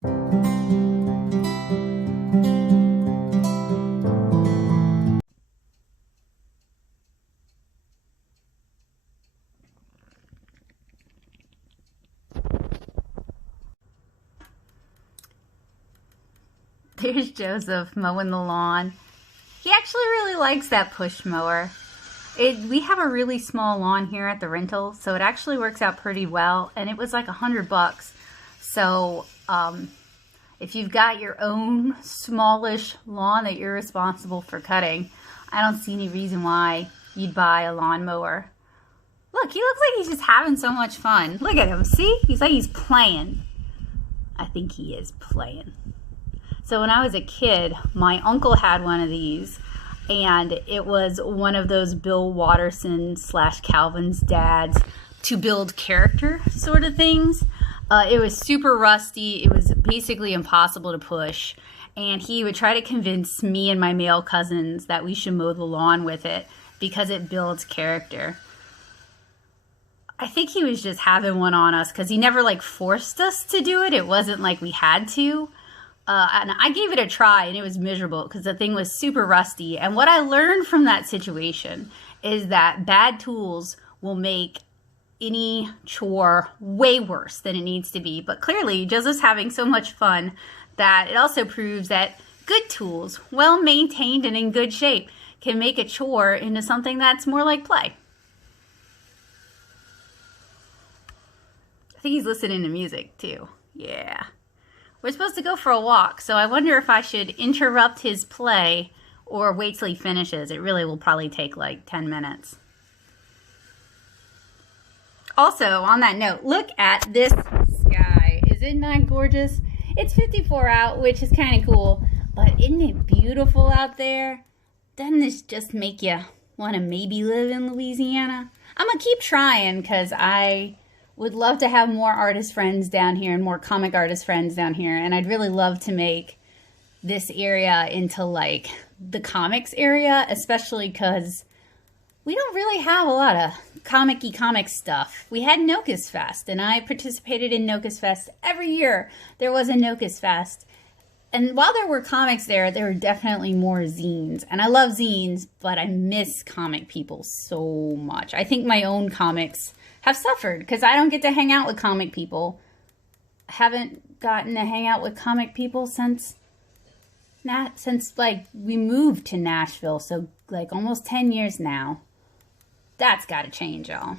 There's Joseph mowing the lawn. He actually really likes that push mower. We have a really small lawn here at the rental, so it actually works out pretty well, and it was like $100. So if you've got your own smallish lawn that you're responsible for cutting, I don't see any reason why you'd buy a lawnmower. Look, he looks like he's just having so much fun. Look at him, see? He's like he's playing. I think he is playing. So when I was a kid, my uncle had one of these, and it was one of those Bill Watterson / Calvin's dad's to build character sort of things. It was super rusty. It was basically impossible to push. And he would try to convince me and my male cousins that we should mow the lawn with it because it builds character. I think he was just having one on us because he never like forced us to do it. It wasn't like we had to. And I gave it a try and it was miserable because the thing was super rusty. And what I learned from that situation is that bad tools will make any chore way worse than it needs to be. But clearly, Joseph's having so much fun that it also proves that good tools, well maintained and in good shape, can make a chore into something that's more like play. I think he's listening to music too. Yeah. We're supposed to go for a walk, so I wonder if I should interrupt his play or wait till he finishes. It really will probably take like 10 minutes. Also, on that note, look at this sky. Isn't that gorgeous? It's 54 out, which is kind of cool, but isn't it beautiful out there? Doesn't this just make you want to maybe live in Louisiana? I'm going to keep trying because I would love to have more artist friends down here and more comic artist friends down here. And I'd really love to make this area into like the comics area, especially because we don't really have a lot of comic-y comic stuff. We had Nocus Fest, and I participated in Nocus Fest every year. There was a Nocus Fest. And while there were comics there were definitely more zines. And I love zines, but I miss comic people so much. I think my own comics have suffered because I don't get to hang out with comic people. I haven't gotten to hang out with comic people since like we moved to Nashville, so like almost 10 years now. That's got to change, y'all.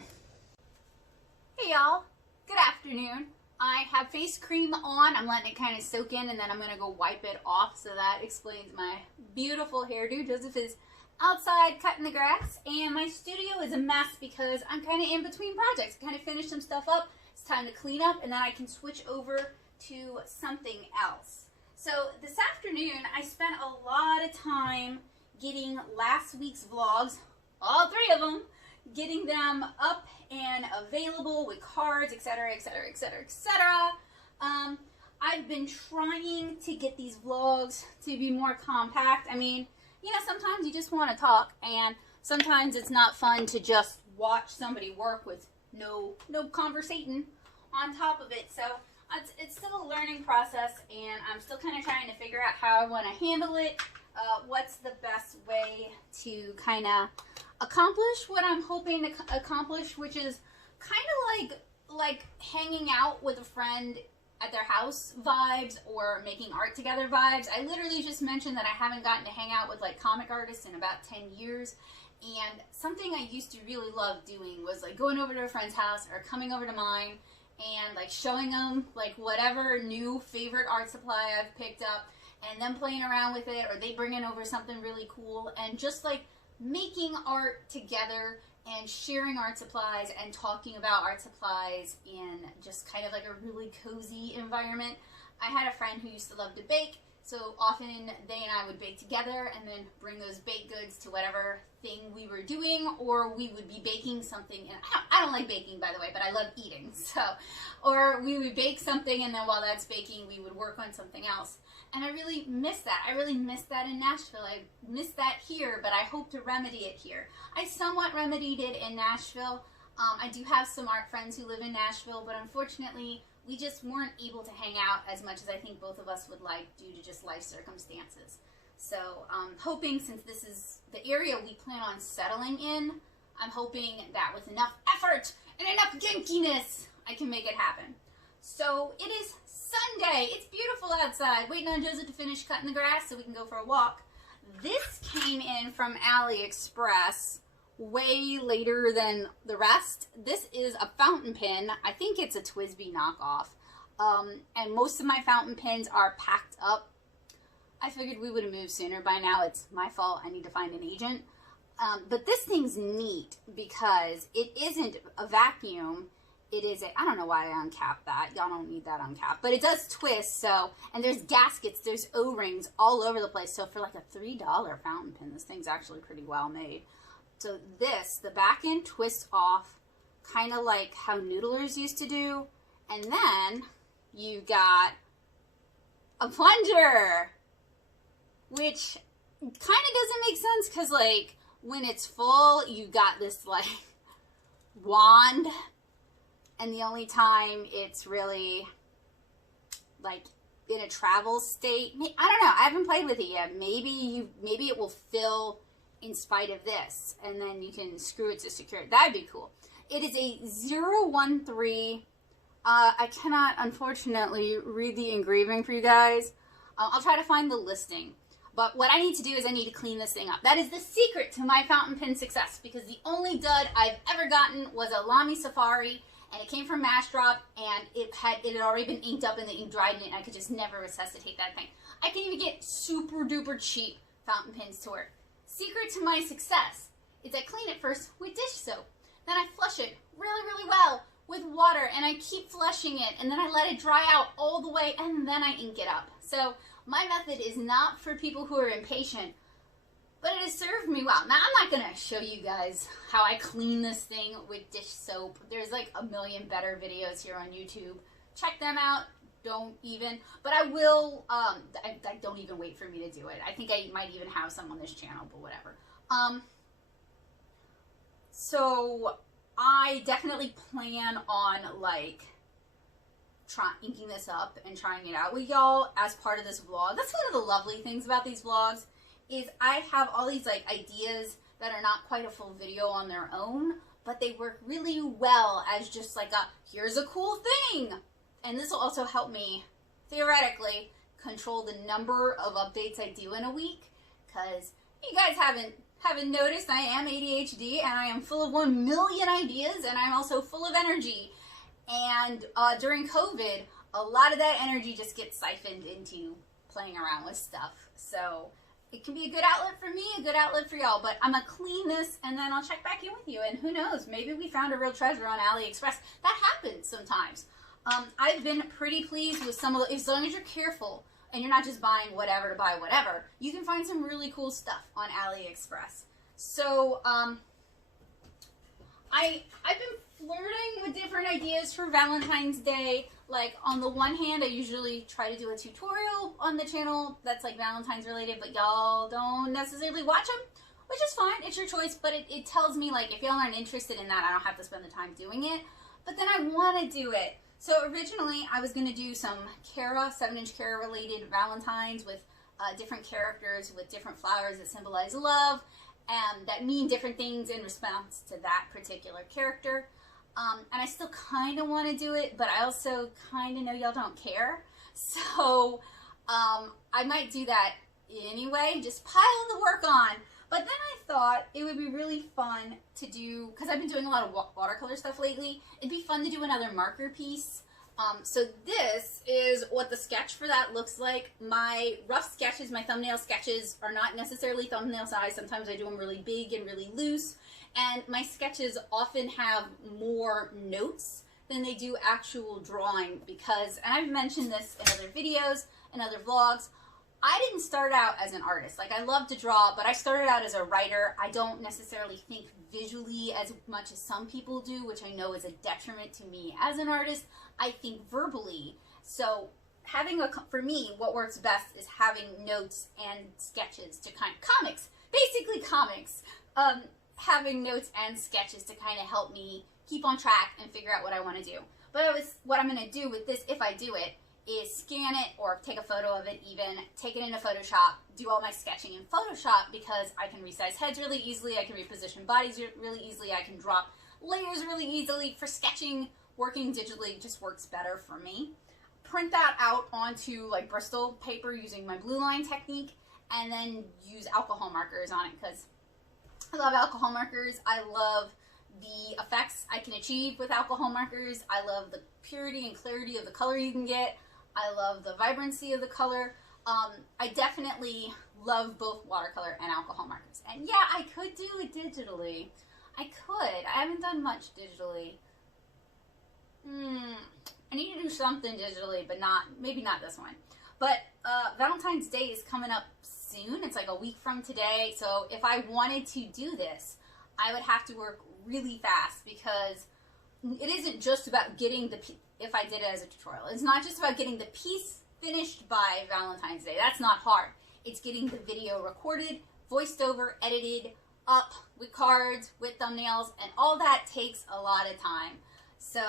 Hey y'all, good afternoon. I have face cream on. I'm letting it kind of soak in, and then I'm going to go wipe it off, so that explains my beautiful hairdo. Joseph is outside cutting the grass, and my studio is a mess because I'm kind of in between projects. I kind of finished some stuff up. It's time to clean up, and then I can switch over to something else. So this afternoon, I spent a lot of time getting last week's vlogs, all 3 of them, getting them up and available with cards, etc., etc., etc., etc. I've been trying to get these vlogs to be more compact. I mean, you know, sometimes you just want to talk, and sometimes it's not fun to just watch somebody work with no conversating on top of it. So it's still a learning process, and I'm still kind of trying to figure out how I want to handle it. What's the best way to kind of accomplish what I'm hoping to accomplish, which is kind of like hanging out with a friend at their house vibes or making art together vibes. I literally just mentioned that I haven't gotten to hang out with like comic artists in about 10 years. And something I used to really love doing was like going over to a friend's house or coming over to mine and like showing them like whatever new favorite art supply I've picked up and them playing around with it, or they bringing over something really cool and just like making art together and sharing art supplies and talking about art supplies in just kind of like a really cozy environment. I had a friend who used to love to bake, so often they and I would bake together and then bring those baked goods to whatever thing we were doing, or we would be baking something. And I don't like baking, by the way, but I love eating. So, or we would bake something, and then while that's baking, we would work on something else. And I really miss that. I really miss that in Nashville. I miss that here, but I hope to remedy it here. I somewhat remedied it in Nashville. I do have some art friends who live in Nashville, but unfortunately, we just weren't able to hang out as much as I think both of us would like due to just life circumstances. So I'm hoping, since this is the area we plan on settling in, I'm hoping that with enough effort and enough genkiness, I can make it happen. So it is Sunday. It's beautiful outside. Waiting on Joseph to finish cutting the grass so we can go for a walk. This came in from AliExpress way later than the rest. This is a fountain pen. I think it's a Twisby knockoff. And most of my fountain pens are packed up. I figured we would have moved sooner by now. It's my fault. I need to find an agent. But this thing's neat because it isn't a vacuum. It is a, I don't know why I uncapped that. Y'all don't need that uncapped. But it does twist, so, and there's gaskets, there's O-rings all over the place. So for like a $3 fountain pen, this thing's actually pretty well made. So this, the back end twists off, kind of like how noodlers used to do. And then you got a plunger, which kind of doesn't make sense because, like, when it's full, you got this, like, wand. And the only time it's really, like, in a travel state, I don't know, I haven't played with it yet. Maybe it will fill in spite of this, and then you can screw it to secure it. That'd be cool. It is a 013. I cannot, unfortunately, read the engraving for you guys. I'll try to find the listing. But what I need to do is I need to clean this thing up. That is the secret to my fountain pen success, because the only dud I've ever gotten was a Lamy Safari, and it came from SnowDrop, and it had already been inked up and the ink dried in it, and I could just never resuscitate that thing. I can even get super duper cheap fountain pens to work. Secret to my success is I clean it first with dish soap. Then I flush it really, really well with water, and I keep flushing it, and then I let it dry out all the way, and then I ink it up. So my method is not for people who are impatient, but it has served me well. Now, I'm not going to show you guys how I clean this thing with dish soap. There's like a million better videos here on YouTube. Check them out. Don't even. But I will, I don't even wait for me to do it. I think I might even have some on this channel, but whatever. So I definitely plan on, like, inking this up and trying it out with y'all as part of this vlog. That's one of the lovely things about these vlogs, is I have all these, like, ideas that are not quite a full video on their own, but they work really well as just like a, here's a cool thing. And this will also help me, theoretically, control the number of updates I do in a week, because you guys haven't noticed, I am ADHD, and I am full of 1 million ideas, and I'm also full of energy. And during COVID, a lot of that energy just gets siphoned into playing around with stuff. So it can be a good outlet for me, a good outlet for y'all. But I'm going to clean this, and then I'll check back in with you. And who knows, maybe we found a real treasure on AliExpress. That happens sometimes. I've been pretty pleased with some of the, as long as you're careful and you're not just buying whatever to buy whatever, you can find some really cool stuff on AliExpress. So I've been flirting with different ideas for Valentine's Day. Like, on the one hand, I usually try to do a tutorial on the channel that's like Valentine's related, but y'all don't necessarily watch them, which is fine. It's your choice, but it tells me, like, if y'all aren't interested in that, I don't have to spend the time doing it. But then I want to do it. So originally, I was going to do some Kara, 7-inch Kara related Valentines with different characters with different flowers that symbolize love and that mean different things in response to that particular character. And I still kind of want to do it, but I also kind of know y'all don't care. So I might do that anyway, just pile the work on. But then I thought it would be really fun to do, because I've been doing a lot of watercolor stuff lately, it'd be fun to do another marker piece. So this is what the sketch for that looks like. My rough sketches, my thumbnail sketches, are not necessarily thumbnail size. Sometimes I do them really big and really loose. And my sketches often have more notes than they do actual drawing because, and I've mentioned this in other videos and other vlogs, I didn't start out as an artist. Like, I love to draw, but I started out as a writer. I don't necessarily think visually as much as some people do, which I know is a detriment to me as an artist. I think verbally. So having for me, what works best is having notes and sketches to kind of, basically comics, having notes and sketches to kind of help me keep on track and figure out what I want to do. But what I'm going to do with this, if I do it, is scan it or take a photo of it even, take it into Photoshop, do all my sketching in Photoshop because I can resize heads really easily, I can reposition bodies really easily, I can drop layers really easily. For sketching, working digitally just works better for me. Print that out onto like Bristol paper using my blue line technique, and then use alcohol markers on it because I love alcohol markers. I love the effects I can achieve with alcohol markers. I love the purity and clarity of the color you can get. I love the vibrancy of the color. I definitely love both watercolor and alcohol markers. And yeah, I could do it digitally. I could. I haven't done much digitally. I need to do something digitally, but maybe not this one. But Valentine's Day is coming up soon. It's like a week from today. So if I wanted to do this, I would have to work really fast because it isn't just about getting if I did it as a tutorial, it's not just about getting the piece finished by Valentine's Day. That's not hard. It's getting the video recorded, voiced over, edited, up with cards, with thumbnails, and all that takes a lot of time. So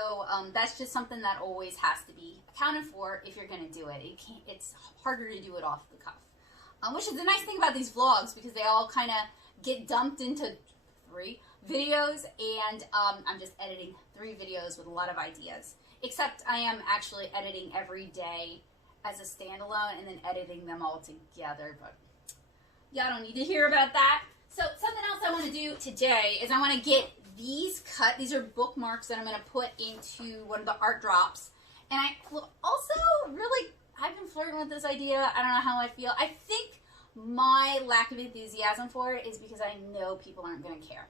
that's just something that always has to be accounted for if you're going to do it. It's harder to do it off the cuff. Which is the nice thing about these vlogs, because they all kind of get dumped into 3 videos, and I'm just editing 3 videos with a lot of ideas. Except I am actually editing every day as a standalone and then editing them all together, but y'all don't need to hear about that. So something else I want to do today is I want to get these cut. These are bookmarks that I'm going to put into one of the art drops. And I also really, I've been flirting with this idea. I don't know how I feel. I think my lack of enthusiasm for it is because I know people aren't going to care.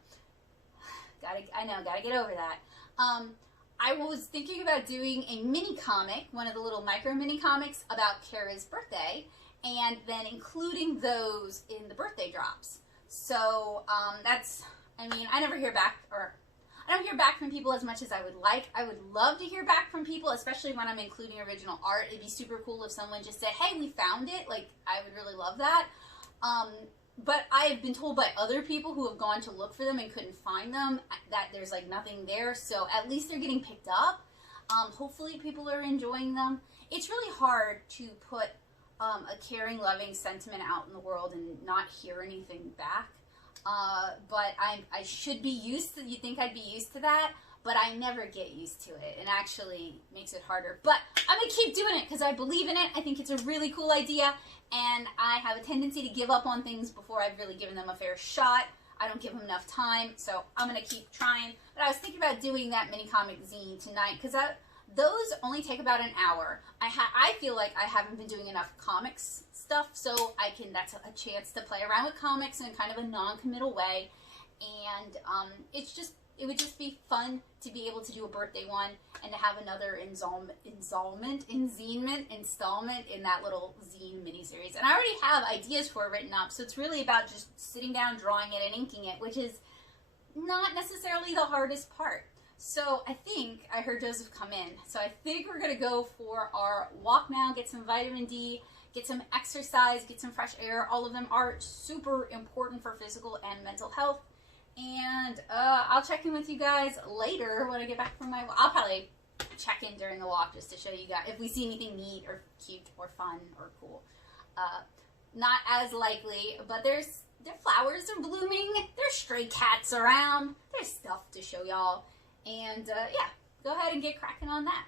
Gotta get over that. I was thinking about doing a mini comic, one of the little micro mini comics about Kara's birthday, and then including those in the birthday drops. So I mean, I never hear back, or I don't hear back from people as much as I would like. I would love to hear back from people, especially when I'm including original art. It'd be super cool if someone just said, hey, we found it. Like, I would really love that. But I have been told by other people who have gone to look for them and couldn't find them that there's like nothing there. So at least they're getting picked up. Hopefully people are enjoying them. It's really hard to put a caring, loving sentiment out in the world and not hear anything back. But I should be used to, you'd think I'd be used to that, but I never get used to it. It actually makes it harder. But I'm going to keep doing it because I believe in it. I think it's a really cool idea. And I have a tendency to give up on things before I've really given them a fair shot. I don't give them enough time, so I'm going to keep trying. But I was thinking about doing that mini comic zine tonight because those only take about an hour. I feel like I haven't been doing enough comics stuff, so that's a chance to play around with comics in kind of a non-committal way. And it would just be fun to be able to do a birthday one and to have another installment in that little zine miniseries. And I already have ideas for it written up, so it's really about just sitting down, drawing it, and inking it, which is not necessarily the hardest part. So I think I heard Joseph come in. So I think we're going to go for our walk now, get some vitamin D, get some exercise, get some fresh air. All of them are super important for physical and mental health. And I'll check in with you guys later when I get back from my walk. I'll probably check in during the walk just to show you guys if we see anything neat or cute or fun or cool. Not as likely, but their flowers are blooming. There's stray cats around. There's stuff to show y'all. And yeah, go ahead and get cracking on that.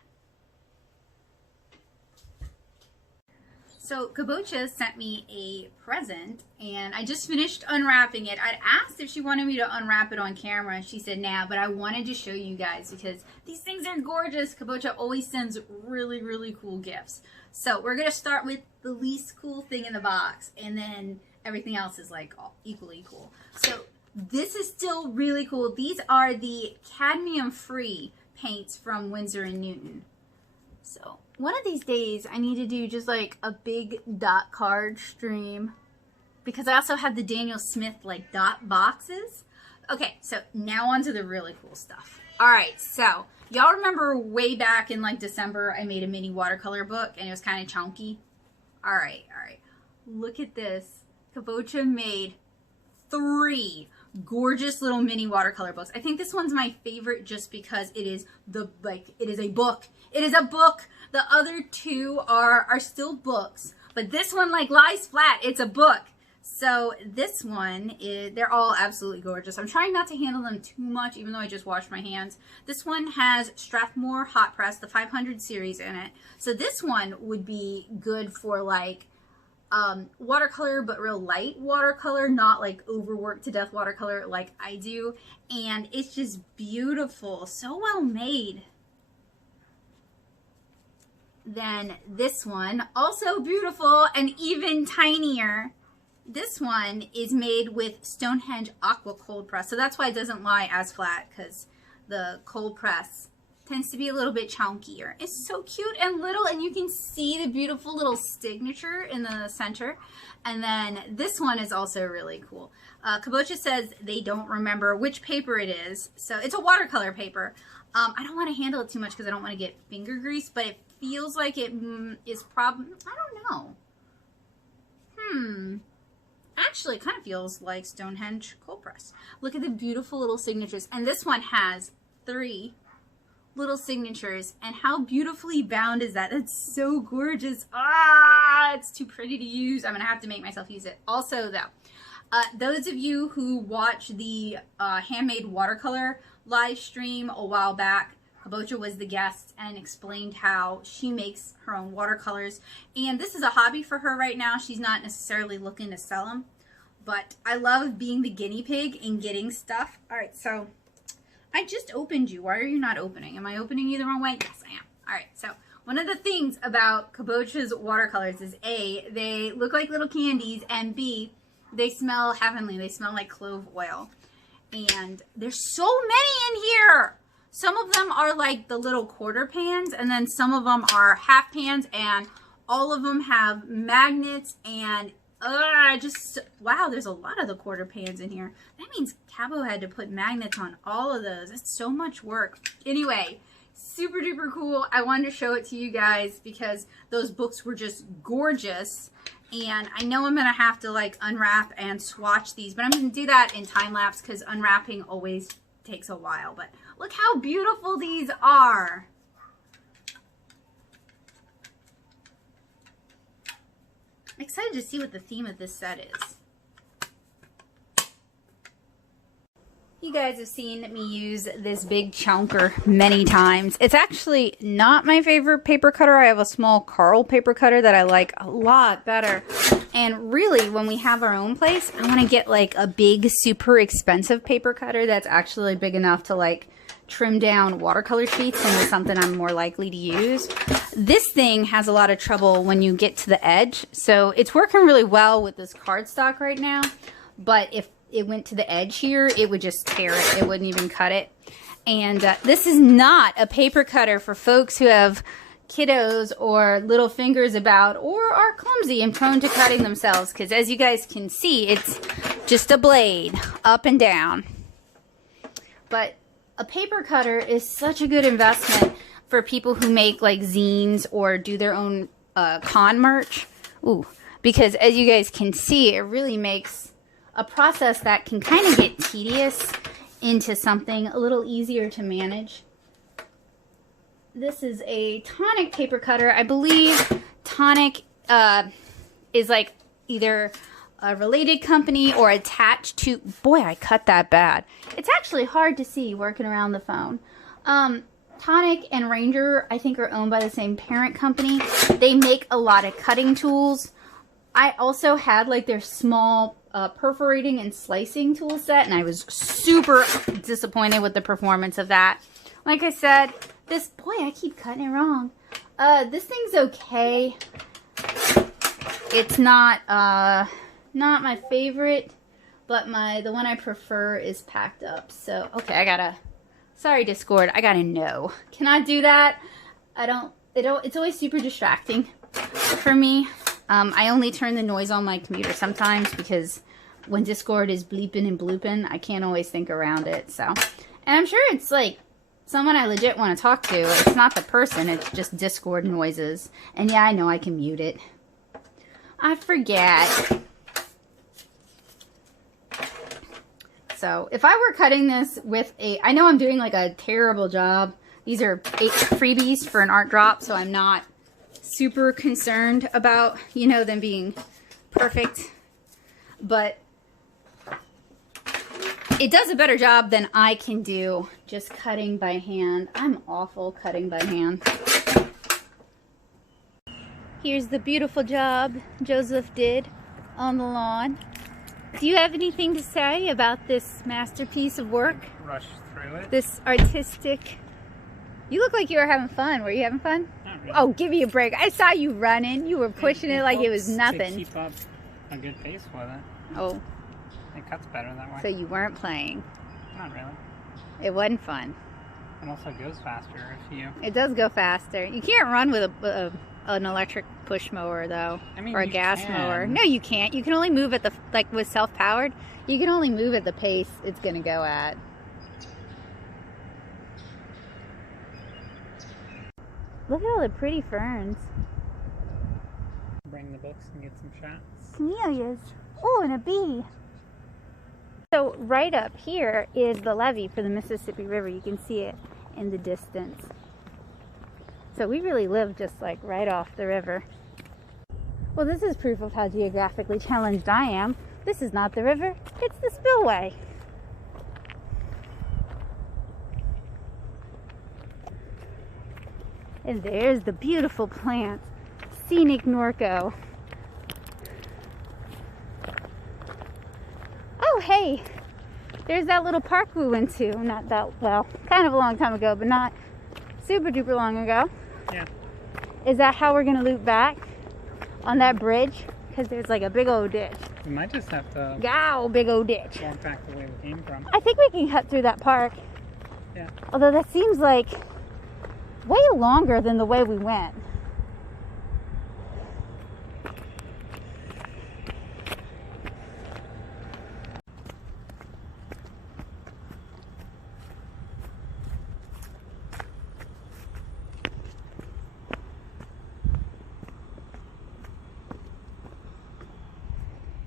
So Kabocha sent me a present, and I just finished unwrapping it. I'd asked if she wanted me to unwrap it on camera. She said, nah, but I wanted to show you guys because these things are gorgeous. Kabocha always sends really, really cool gifts. So we're going to start with the least cool thing in the box, and then everything else is like equally cool. So this is still really cool. These are the cadmium-free paints from Winsor & Newton. So one of these days I need to do just like a big dot card stream because I also have the Daniel Smith like dot boxes. Okay, so now on to the really cool stuff. Alright, so y'all remember way back in like December I made a mini watercolor book and it was kind of chunky? Alright. Look at this. Kabocha made 3 gorgeous little mini watercolor books. I think this one's my favorite just because it is it is a book. It is a book. The other two are still books, but this one like lies flat. It's a book. So this one is, they're all absolutely gorgeous. I'm trying not to handle them too much, even though I just washed my hands. This one has Strathmore Hot Press, the 500 series in it. So this one would be good for like watercolor, but real light watercolor, not like overworked to death watercolor like I do. And it's just beautiful, so well made. Then this one, also beautiful and even tinier. This one is made with Stonehenge Aqua Cold Press. So that's why it doesn't lie as flat, because the cold press tends to be a little bit chunkier. It's so cute and little, and you can see the beautiful little signature in the center. And then this one is also really cool. Kabocha says they don't remember which paper it is. So it's a watercolor paper. I don't want to handle it too much because I don't want to get finger grease, but it feels like it is probably, I don't know. Actually, it kind of feels like Stonehenge Cold Press. Look at the beautiful little signatures. And this one has 3 little signatures. And how beautifully bound is that? That's so gorgeous. Ah, it's too pretty to use. I'm going to have to make myself use it. Also, though, those of you who watch the handmade watercolor live stream a while back, Kabocha was the guest and explained how she makes her own watercolors. And this is a hobby for her right now. She's not necessarily looking to sell them. But I love being the guinea pig and getting stuff. All right, so I just opened you. Why are you not opening? Am I opening you the wrong way? Yes, I am. All right, so one of the things about Kabocha's watercolors is A, they look like little candies, and B, they smell heavenly. They smell like clove oil. And there's so many in here. Some of them are like the little quarter pans, and then some of them are half pans, and all of them have magnets, and wow, there's a lot of the quarter pans in here. That means Cabo had to put magnets on all of those. That's so much work. Anyway, super duper cool. I wanted to show it to you guys because those books were just gorgeous. And I know I'm going to have to like unwrap and swatch these, but I'm going to do that in time lapse because unwrapping always takes a while. But look how beautiful these are. I'm excited to see what the theme of this set is. You guys have seen me use this big chunker many times. It's actually not my favorite paper cutter. I have a small Carl paper cutter that I like a lot better. And really, when we have our own place, I want to get like a big, super expensive paper cutter that's actually big enough to like trim down watercolor sheets into something I'm more likely to use. This thing has a lot of trouble when you get to the edge. So it's working really well with this cardstock right now. But if it went to the edge here, it would just tear it. It wouldn't even cut it. And this is not a paper cutter for folks who have kiddos or little fingers about or are clumsy and prone to cutting themselves. Because as you guys can see, it's just a blade up and down. But a paper cutter is such a good investment for people who make like zines or do their own con merch. Ooh, because as you guys can see, it really makes a process that can kind of get tedious into something a little easier to manage. This is a Tonic paper cutter. I believe Tonic is like either a related company or attached to, boy, I cut that bad. It's actually hard to see working around the phone. Tonic and Ranger, I think, are owned by the same parent company. They make a lot of cutting tools. I also had like their small perforating and slicing tool set, and I was super disappointed with the performance of that. Like I said, this, boy, I keep cutting it wrong. This thing's okay. It's not my favorite, but the one I prefer is packed up. So, okay, sorry Discord, I gotta know. Can I do that? It's always super distracting for me. I only turn the noise on my computer sometimes because when Discord is bleeping and blooping, I can't always think around it. So, and I'm sure it's like someone I legit want to talk to. It's not the person, it's just Discord noises. And yeah, I know I can mute it. I forget. So if I were cutting this with I know I'm doing like a terrible job. These are 8 freebies for an art drop, so I'm not super concerned about, you know, them being perfect. But it does a better job than I can do just cutting by hand. I'm awful cutting by hand. Here's the beautiful job Joseph did on the lawn. Do you have anything to say about this masterpiece of work? Rush through it. This artistic... You look like you were having fun. Were you having fun? Not really. Oh, give me a break. I saw you running. You were pushing it like it was nothing. To keep up a good pace with it. Oh. It cuts better that way. So you weren't playing. Not really. It wasn't fun. It also goes faster if you... It does go faster. You can't run with an electric push mower though, I mean, or a gas mower. No, you can't. You can only move at the, like with self-powered, you can only move at the pace it's going to go at. Look at all the pretty ferns. Bring the books and get some shots. Camellias. Oh, and a bee. So right up here is the levee for the Mississippi River. You can see it in the distance. So we really live just like right off the river. Well, this is proof of how geographically challenged I am. This is not the river, it's the spillway. And there's the beautiful plant, scenic Norco. Oh, hey, there's that little park we went to. Not that, well, kind of a long time ago, but not super duper long ago. Yeah. Is that how we're gonna loop back on that bridge? Because there's like a big old ditch. We might just have to... Yow, big old ditch. Walk back the way we came from. I think we can cut through that park. Yeah. Although that seems like way longer than the way we went.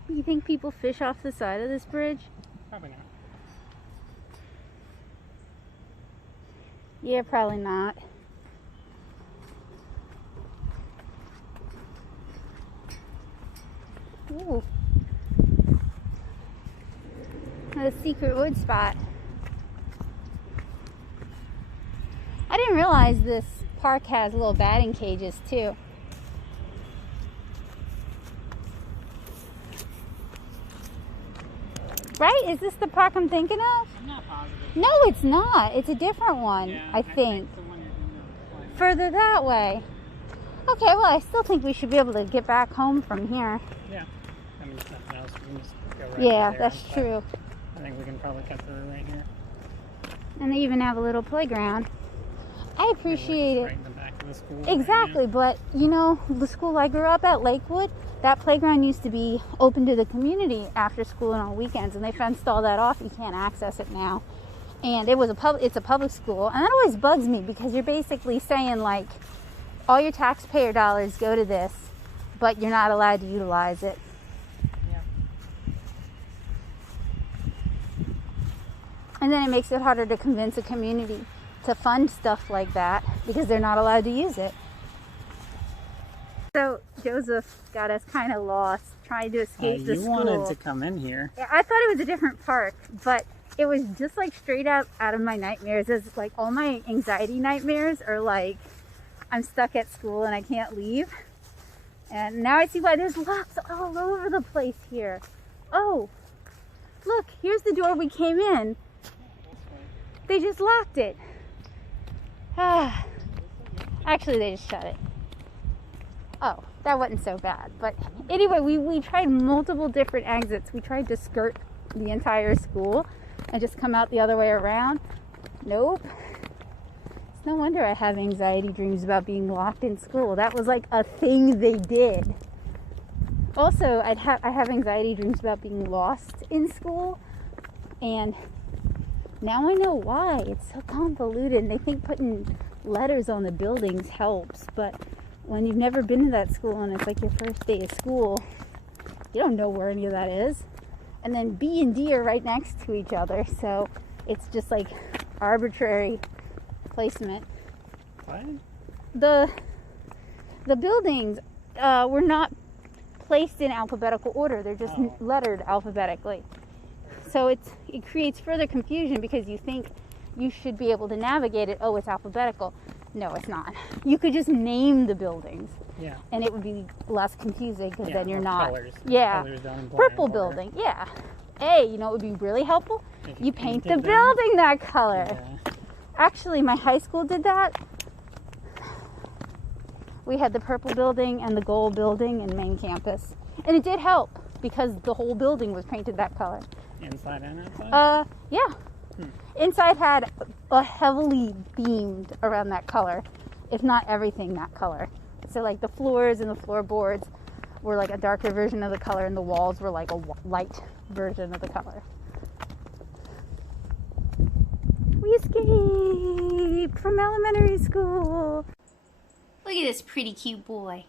You think people fish off the side of this bridge? Probably not. Yeah, probably not. Ooh. A secret wood spot. I didn't realize this park has little batting cages too. Right? Is this the park I'm thinking of? I'm not positive. No, it's not. It's a different one, Yeah, I think. the one you're Further that way. Okay, well, I still think we should be able to get back home from here. Yeah. I mean, if nothing else, we can just go right Yeah, there, that's but true. I think we can probably cut through right here. And they even have a little playground. I appreciate Right it. in the back of the school. Exactly, but you know, the school I grew up at, Lakewood, that playground used to be open to the community after school and on weekends, and they fenced all that off. You can't access it now. And it was it's a public school, and that always bugs me because you're basically saying like all your taxpayer dollars go to this, but you're not allowed to utilize it. Yeah. And then it makes it harder to convince a community to fund stuff like that because they're not allowed to use it. So Joseph got us kind of lost trying to escape the school. You wanted to come in here. I thought it was a different park, but it was just like straight out of my nightmares. It's like all my anxiety nightmares are like I'm stuck at school and I can't leave. And now I see why there's locks all over the place here. Oh, look, here's the door we came in. They just locked it. Actually, they just shut it. Oh, that wasn't so bad. But anyway, we tried multiple different exits. We tried to skirt the entire school and just come out the other way around. Nope. It's no wonder I have anxiety dreams about being locked in school. That was like a thing they did. Also, I have anxiety dreams about being lost in school. And now I know why. It's so convoluted. And they think putting letters on the buildings helps. But when you've never been to that school and it's like your first day of school, you don't know where any of that is. and then B and D are right next to each other, so it's just like arbitrary placement. What? The buildings were not placed in alphabetical order. They're just lettered alphabetically. So it creates further confusion because you think you should be able to navigate it. Oh, it's alphabetical. No, it's not. You could just name the buildings. Yeah. And it would be less confusing because then you're not. Colors. Yeah. Colors don't imply Purple an order. building. Yeah. Hey, you know what would be really helpful? If You paint the painted them. building that color. Yeah. Actually, my high school did that. We had the purple building and the gold building in main campus. And it did help because the whole building was painted that color. Inside and outside? Yeah. Inside had a heavily beamed around that color, if not everything that color. So like the floors and the floorboards were like a darker version of the color, and the walls were like a light version of the color. We escaped from elementary school. Look at this pretty cute boy.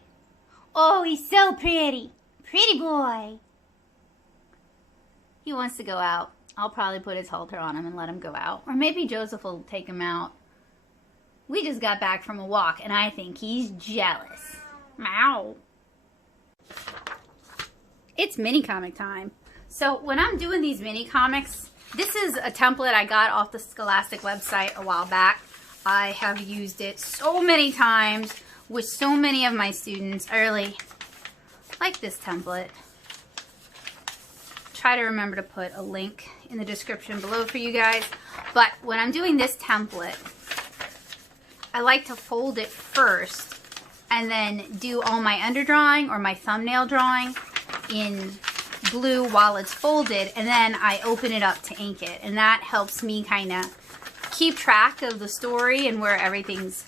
Oh, he's so pretty. Pretty boy. He wants to go out. I'll probably put his halter on him and let him go out. Or maybe Joseph will take him out. We just got back from a walk, and I think he's jealous. Meow. It's mini comic time. So when I'm doing these mini comics, this is a template I got off the Scholastic website a while back. I have used it so many times with so many of my students. I really like this template. Try to remember to put a link in the description below for you guys. But when I'm doing this template, I like to fold it first and then do all my underdrawing or my thumbnail drawing in blue while it's folded, and then I open it up to ink it, and that helps me kind of keep track of the story and where everything's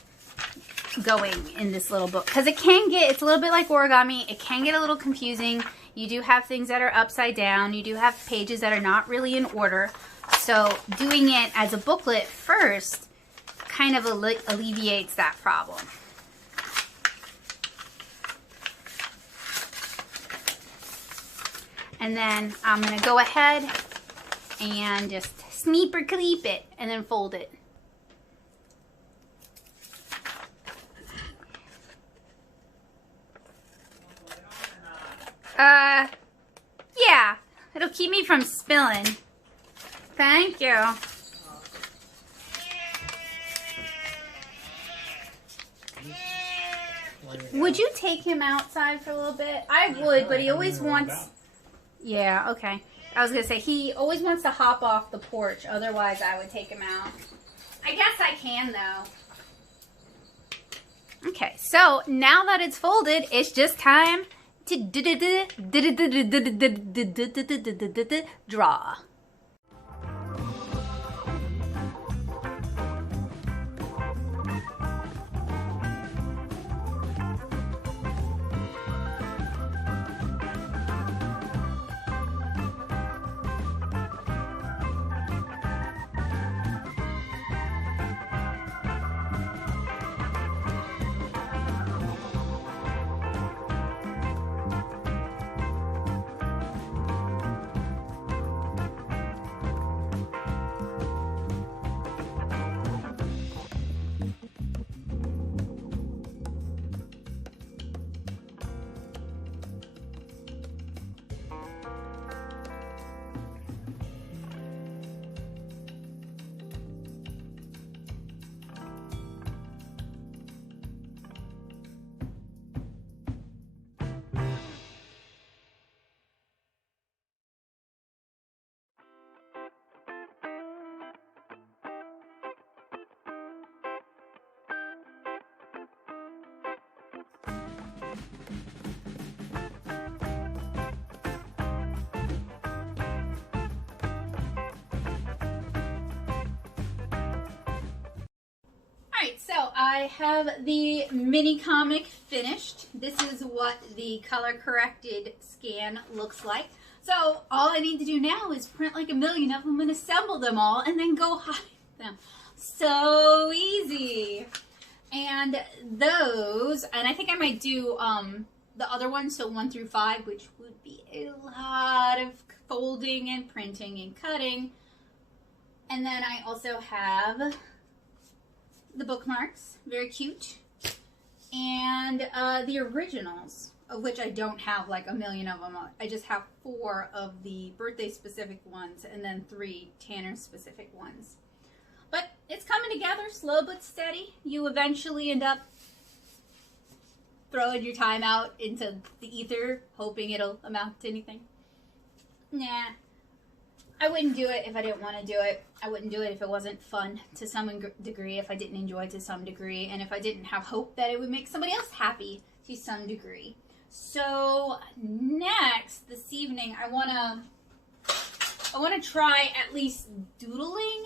going in this little book, because it's a little bit like origami. It can get a little confusing. You do have things that are upside down. You do have pages that are not really in order. So doing it as a booklet first kind of alleviates that problem. And then I'm going to go ahead and just sneap or cleep it and then fold it. Yeah, it'll keep me from spilling. Thank you. Would you take him outside for a little bit? I would, but he always wants... Yeah, okay. I was going to say, he always wants to hop off the porch. Otherwise, I would take him out. I guess I can, though. Okay, so now that it's folded, it's just time to draw. Alright, so I have the mini comic finished. This is what the color corrected scan looks like. So all I need to do now is print like a million of them and assemble them all and then go hide them. So easy. And those, and I think I might do the other ones, so 1 through 5, which would be a lot of folding and printing and cutting. And then I also have the bookmarks, very cute, and the originals, of which I don't have like a million of them. I just have 4 of the birthday specific ones and then 3 Tanner specific ones. But it's coming together, slow but steady. You eventually end up throwing your time out into the ether, hoping it'll amount to anything. Nah, I wouldn't do it if I didn't want to do it. I wouldn't do it if it wasn't fun to some degree, if I didn't enjoy it to some degree, and if I didn't have hope that it would make somebody else happy to some degree. So next, this evening, I wanna try at least doodling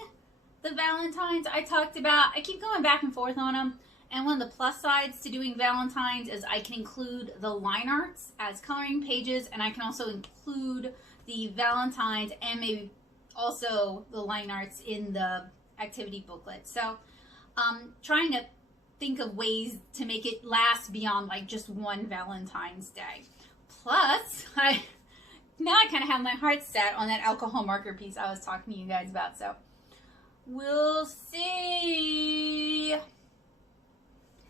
the Valentines I talked about. I keep going back and forth on them, and one of the plus sides to doing Valentines is I can include the line arts as coloring pages, and I can also include the Valentines and maybe also the line arts in the activity booklet. So trying to think of ways to make it last beyond like just one Valentine's Day. Plus, now I kind of have my heart set on that alcohol marker piece I was talking to you guys about. So we'll see.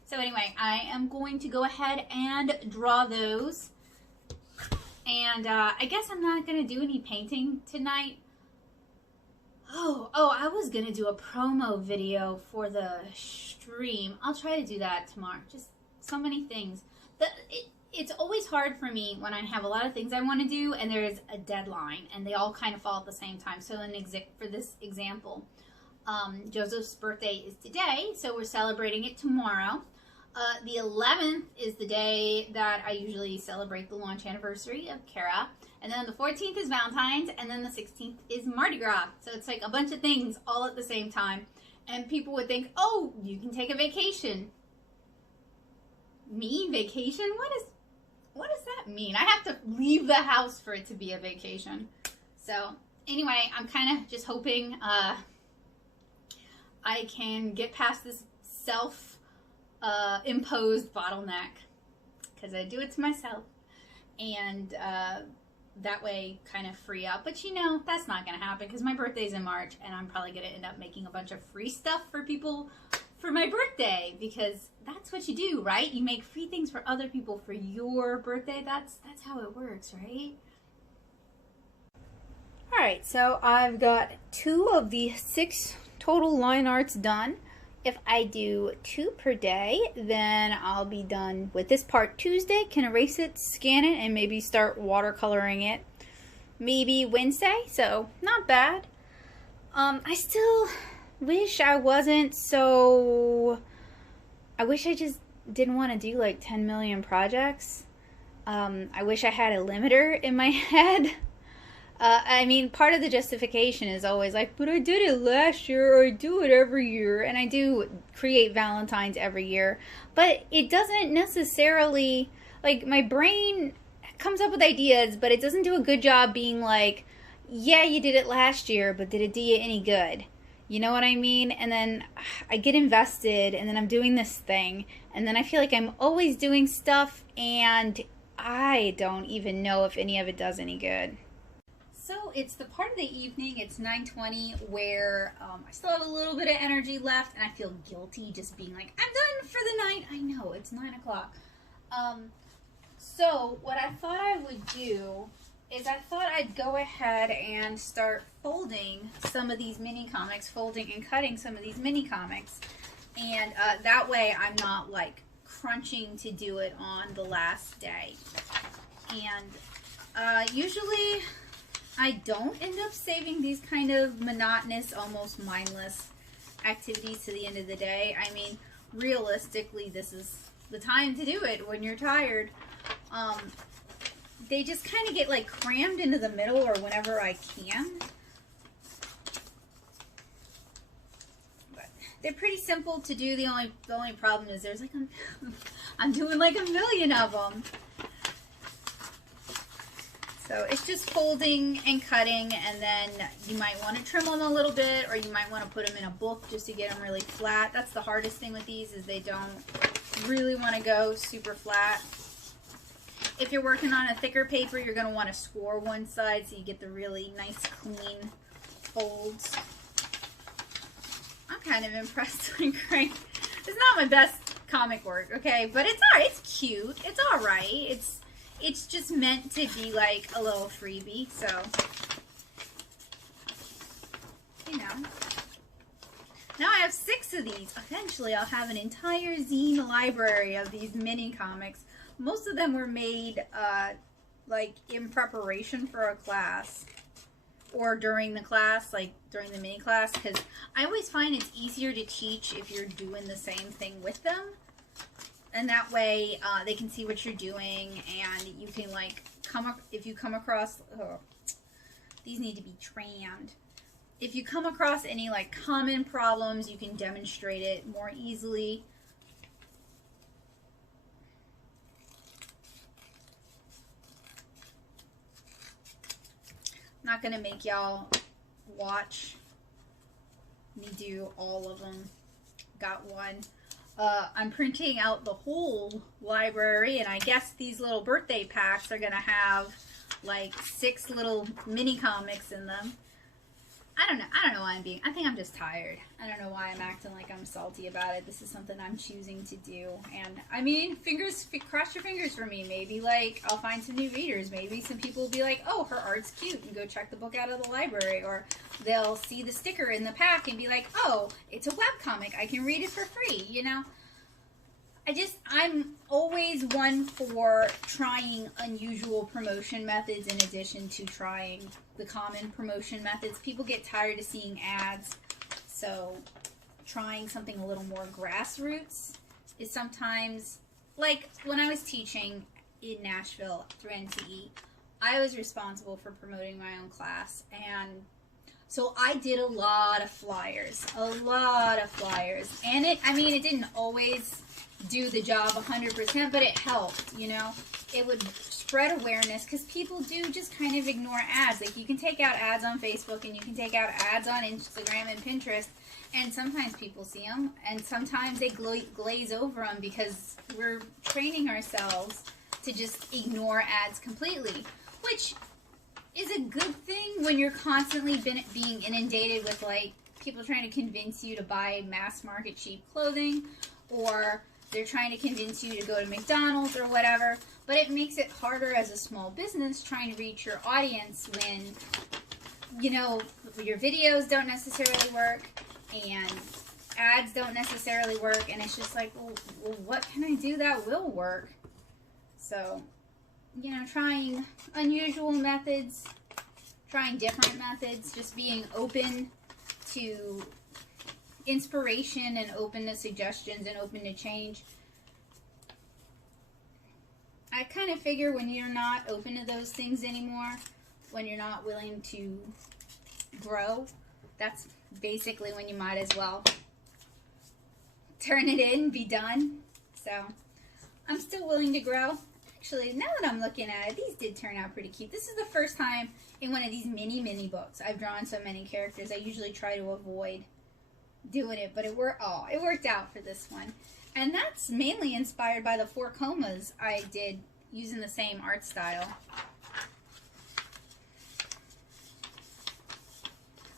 So anyway, I am going to go ahead and draw those. And I guess I'm not going to do any painting tonight. Oh, I was going to do a promo video for the stream. I'll try to do that tomorrow. Just so many things. It's always hard for me when I have a lot of things I want to do and there's a deadline and they all kind of fall at the same time. So for this example, Joseph's birthday is today, so we're celebrating it tomorrow. The 11th is the day that I usually celebrate the launch anniversary of Kara. And then the 14th is Valentine's, and then the 16th is Mardi Gras. So it's like a bunch of things all at the same time. And people would think, oh, you can take a vacation. Me? Vacation? What does that mean? I have to leave the house for it to be a vacation. So anyway, I'm kind of just hoping I can get past this imposed bottleneck, because I do it to myself, and that way kind of free up. But you know, that's not going to happen because my birthday's in March and I'm probably going to end up making a bunch of free stuff for people for my birthday, because that's what you do, right? You make free things for other people for your birthday. That's how it works, right? Alright, so I've got 2 of the 6 total line arts done. If I do 2 per day, then I'll be done with this part Tuesday. Can erase it, scan it, and maybe start watercoloring it maybe Wednesday, so not bad. I still wish I wasn't so... I wish I just didn't want to do like 10 million projects. I wish I had a limiter in my head. I mean, part of the justification is always like, but I did it last year, or I do it every year, and I do create Valentines every year, but it doesn't necessarily, like, my brain comes up with ideas, but it doesn't do a good job being like, yeah, you did it last year, but did it do you any good? You know what I mean? And then I get invested, and then I'm doing this thing, and then I feel like I'm always doing stuff, and I don't even know if any of it does any good. So it's the part of the evening, it's 9:20, where I still have a little bit of energy left, and I feel guilty just being like, I'm done for the night. I know, it's 9 o'clock. So what I thought I would do is I thought I'd go ahead and start folding some of these mini comics, folding and cutting some of these mini comics. And that way I'm not like crunching to do it on the last day. And usually I don't end up saving these kind of monotonous, almost mindless activities to the end of the day. I mean, realistically, this is the time to do it when you're tired. They just kind of get like crammed into the middle or whenever I can. But they're pretty simple to do. The only problem is there's like I'm doing like a million of them. So it's just folding and cutting, and then you might want to trim them a little bit, or you might want to put them in a book just to get them really flat. That's the hardest thing with these, is they don't really want to go super flat. If you're working on a thicker paper, you're going to want to score one side so you get the really nice clean folds. I'm kind of impressed with Crank. It's not my best comic work, okay, but it's alright. It's cute. It's alright. It's just meant to be like a little freebie, so you know. Now I have 6 of these. Eventually I'll have an entire zine library of these mini comics. Most of them were made like in preparation for a class or during the class, like during the mini class, because I always find it's easier to teach if you're doing the same thing with them. And that way they can see what you're doing, and you can like if you come across, these need to be trimmed. If you come across any like common problems, you can demonstrate it more easily. I'm not gonna make y'all watch me do all of them. Got one. I'm printing out the whole library, and I guess these little birthday packs are gonna have like 6 little mini comics in them. I don't know why I think I'm just tired. I don't know why I'm acting like I'm salty about it. This is something I'm choosing to do. And I mean, cross your fingers for me. Maybe like I'll find some new readers. Maybe some people will be like, oh, her art's cute, and go check the book out of the library. Or they'll see the sticker in the pack and be like, oh, it's a webcomic. I can read it for free, you know? I'm always one for trying unusual promotion methods in addition to trying the common promotion methods. People get tired of seeing ads, so trying something a little more grassroots is sometimes, like when I was teaching in Nashville through NTE, I was responsible for promoting my own class, and so I did a lot of flyers, and it didn't always do the job 100%, but it helped, you know. It would spread awareness, because people do just kind of ignore ads. Like, you can take out ads on Facebook, and you can take out ads on Instagram and Pinterest, and sometimes people see them, and sometimes they glaze over them because we're training ourselves to just ignore ads completely, which is a good thing when you're constantly being inundated with, like, people trying to convince you to buy mass market cheap clothing, or they're trying to convince you to go to McDonald's or whatever. But it makes it harder as a small business trying to reach your audience when, you know, your videos don't necessarily work and ads don't necessarily work. And it's just like, well, what can I do that will work? So, you know, trying unusual methods, trying different methods, just being open to inspiration and open to suggestions and open to change. I kind of figure when you're not open to those things anymore, when you're not willing to grow, that's basically when you might as well turn it in, be done. So I'm still willing to grow. Actually, now that I'm looking at it, these did turn out pretty cute. This is the first time in one of these mini books I've drawn so many characters. I usually try to avoid doing it, but it worked out for this one. And that's mainly inspired by the 4 comas I did using the same art style.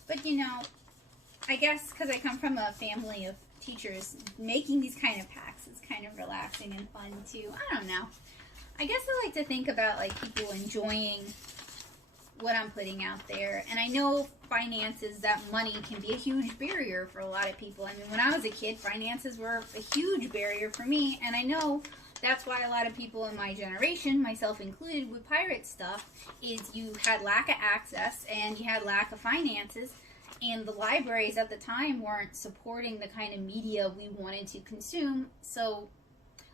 But you know, I guess because I come from a family of teachers, making these kind of packs is kind of relaxing and fun too. I don't know. I guess I like to think about like people enjoying what I'm putting out there. And I know finances, that money can be a huge barrier for a lot of people. I mean, when I was a kid, finances were a huge barrier for me. And I know that's why a lot of people in my generation, myself included, would pirate stuff, is you had lack of access and you had lack of finances. And the libraries at the time weren't supporting the kind of media we wanted to consume. So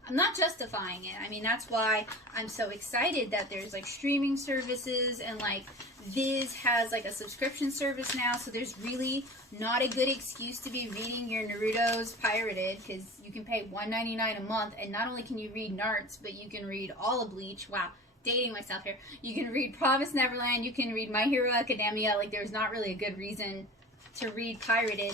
I'm not justifying it. I mean, that's why I'm so excited that there's like streaming services, and like Viz has like a subscription service now, so there's really not a good excuse to be reading your Naruto's pirated, because you can pay $1.99 a month, and not only can you read Narts, but you can read all of Bleach. Wow, dating myself here. You can read Promised Neverland, you can read My Hero Academia. Like, there's not really a good reason to read pirated.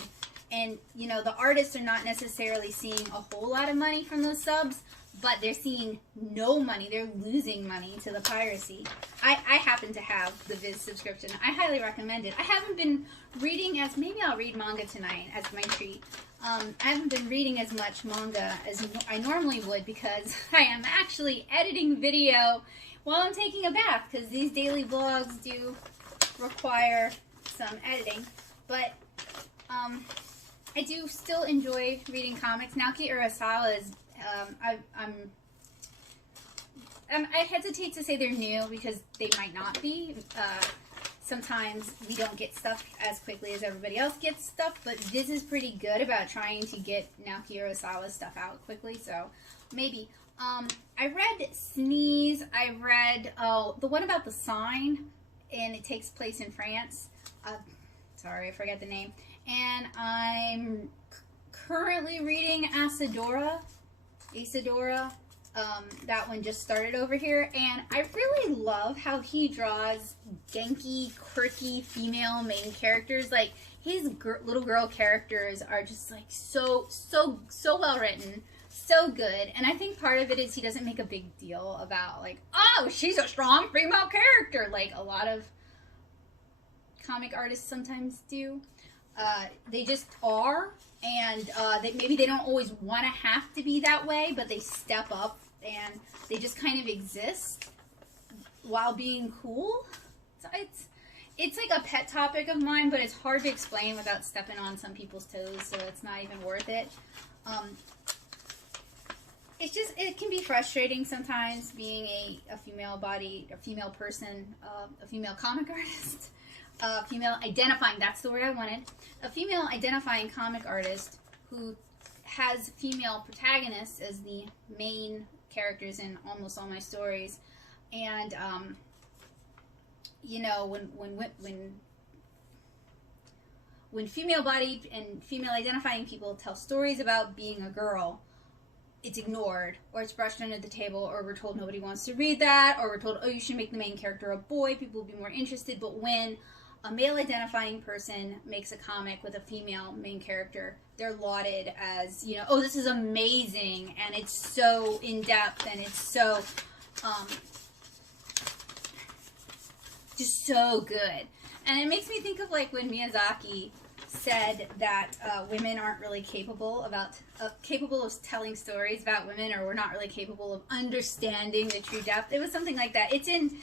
And, you know, the artists are not necessarily seeing a whole lot of money from those subs, but they're seeing no money. They're losing money to the piracy. I happen to have the Viz subscription. I highly recommend it. I haven't been reading as, maybe I'll read manga tonight as my treat. I haven't been reading as much manga as I normally would because I am actually editing video while I'm taking a bath, because these daily vlogs do require some editing. But I do still enjoy reading comics. Naoki Urasawa's, I hesitate to say they're new because they might not be. Sometimes we don't get stuff as quickly as everybody else gets stuff, but Viz is pretty good about trying to get Naoki Urasawa's stuff out quickly, so maybe. I read Sneeze. I read the one about the sign, and it takes place in France. Sorry, I forget the name. And I'm currently reading Asadora. That one just started over here, and I really love how he draws genki, quirky female main characters. Like, his little girl characters are just like so well written, so good. And I think part of it is he doesn't make a big deal about like, oh, she's a strong female character, like a lot of comic artists sometimes do. They just are, and maybe they don't always want to have to be that way, but they step up and they just kind of exist while being cool. So it's like a pet topic of mine, but it's hard to explain without stepping on some people's toes, so it's not even worth it. It's just, it can be frustrating sometimes being a female person, a female comic artist. Female identifying, that's the word I wanted. A female identifying comic artist who has female protagonists as the main characters in almost all my stories. And, you know, when female-bodied and female-identifying people tell stories about being a girl, it's ignored, or it's brushed under the table, or we're told nobody wants to read that, or we're told, oh, you should make the main character a boy, people will be more interested. But when a male-identifying person makes a comic with a female main character, they're lauded as, you know, oh, this is amazing, and it's so in-depth, and it's so, just so good. And it makes me think of, like, when Miyazaki said that women aren't really capable of telling stories about women, or we're not really capable of understanding the true depth. It was something like that. It's in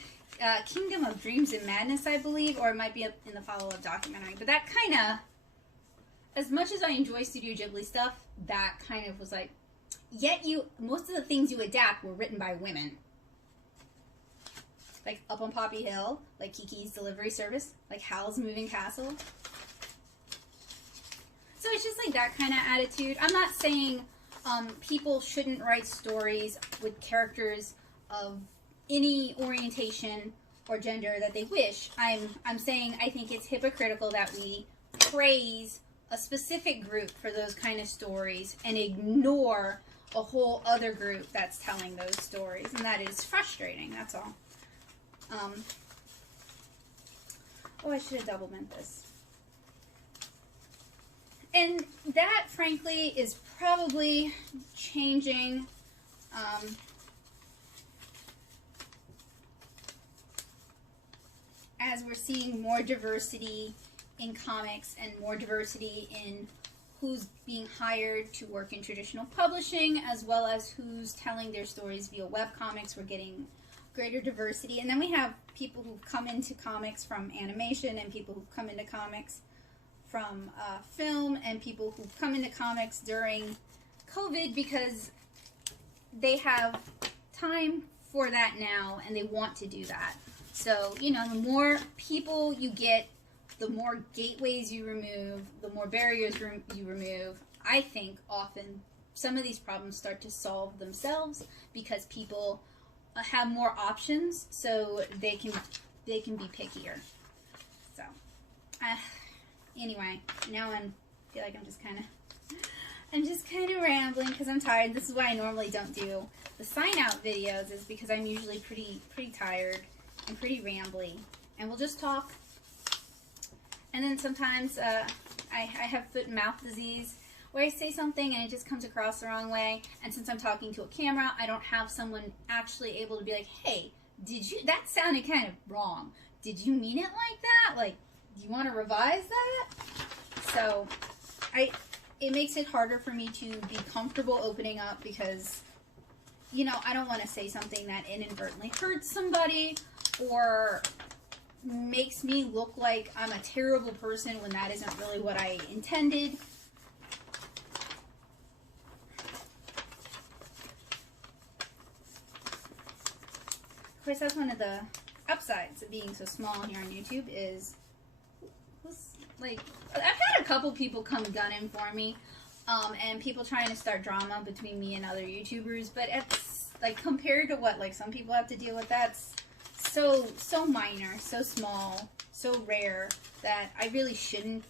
Kingdom of Dreams and Madness, I believe, or it might be in the follow-up documentary. But that kind of, as much as I enjoy Studio Ghibli stuff, that kind of was like, yet most of the things you adapt were written by women. Like Up on Poppy Hill, like Kiki's Delivery Service, like Howl's Moving Castle. So it's just like that kind of attitude. I'm not saying people shouldn't write stories with characters of any orientation or gender that they wish. I'm saying I think it's hypocritical that we praise a specific group for those kind of stories and ignore a whole other group that's telling those stories, and that is frustrating. That's all. Oh, I should have double bent this. And that, frankly, is probably changing. As we're seeing more diversity in comics and more diversity in who's being hired to work in traditional publishing, as well as who's telling their stories via webcomics, we're getting greater diversity. And then we have people who come into comics from animation, and people who come into comics from film, and people who come into comics during COVID because they have time for that now and they want to do that. So, you know, the more people you get, the more gateways you remove, the more barriers you remove. I think often some of these problems start to solve themselves because people have more options, so they can be pickier. So, anyway, now I feel like I'm just kind of rambling because I'm tired. This is why I normally don't do the sign out videos, is because I'm usually pretty tired and pretty rambly, and we'll just talk. And then sometimes I have foot and mouth disease, where I say something and it just comes across the wrong way. And since I'm talking to a camera, I don't have someone actually able to be like, hey, that sounded kind of wrong. Did you mean it like that? Like, do you want to revise that? So it makes it harder for me to be comfortable opening up because, you know, I don't want to say something that inadvertently hurts somebody or makes me look like I'm a terrible person when that isn't really what I intended. Of course, that's one of the upsides of being so small here on YouTube is, like, I've had a couple people come gunning for me, and people trying to start drama between me and other YouTubers, but it's, like, compared to what, like, some people have to deal with, that's so minor, so small, so rare, that I really shouldn't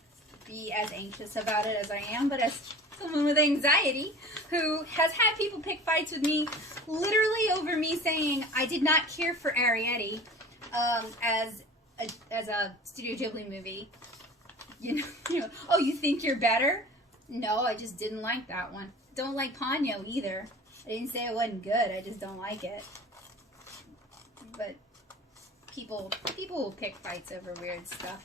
be as anxious about it as I am, but as someone with anxiety who has had people pick fights with me literally over me saying I did not care for Arrietty as a Studio Ghibli movie. You know, oh, you think you're better? No, I just didn't like that one. Don't like Ponyo either. I didn't say it wasn't good, I just don't like it. But people will pick fights over weird stuff.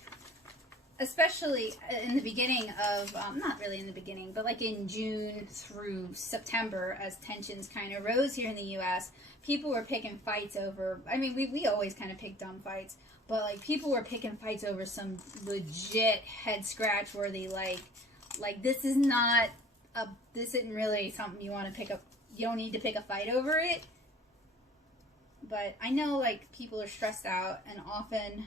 Especially in the beginning of, not really in the beginning, but like in June through September, as tensions kind of rose here in the U.S., people were picking fights over, I mean, we always kind of pick dumb fights, but like people were picking fights over some legit head scratch worthy, like this is not, this isn't really something you want to pick up, you don't need to pick a fight over it. But I know, like, people are stressed out, and often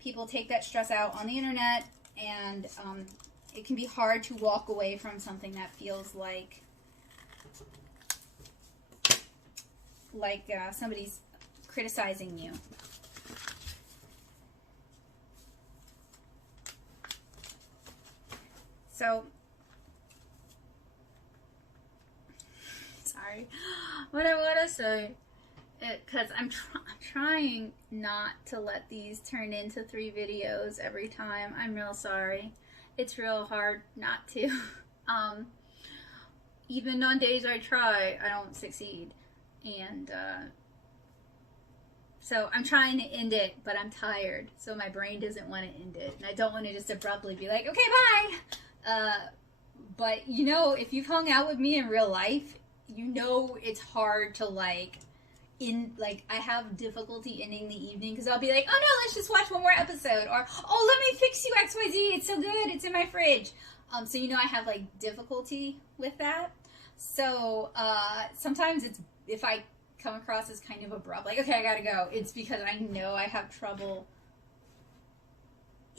people take that stress out on the internet, and it can be hard to walk away from something that feels like somebody's criticizing you. So, sorry, what I want to say, because I'm trying not to let these turn into 3 videos every time. I'm real sorry. It's real hard not to. Even on days I try, I don't succeed. And so I'm trying to end it, but I'm tired. So my brain doesn't want to end it. And I don't want to just abruptly be like, okay, bye! But, you know, if you've hung out with me in real life, you know it's hard to, like, I have difficulty ending the evening because I'll be like, oh no, let's just watch one more episode, or oh, let me fix you XYZ, it's so good, it's in my fridge. So you know I have like difficulty with that. So sometimes it's, if I come across as kind of abrupt, like, okay, I gotta go, it's because I know I have trouble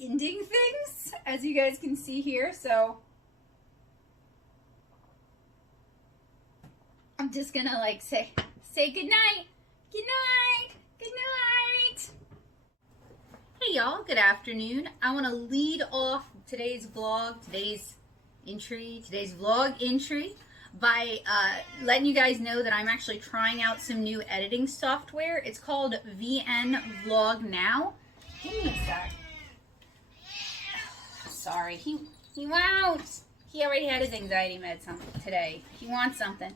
ending things, as you guys can see here. So I'm just gonna like say good night. Good night. Good night. Hey y'all, good afternoon. I want to lead off today's vlog, today's vlog entry by letting you guys know that I'm actually trying out some new editing software. It's called VN Vlog Now. Give me a sec. Sorry, he won't. He already had his anxiety meds today. He wants something.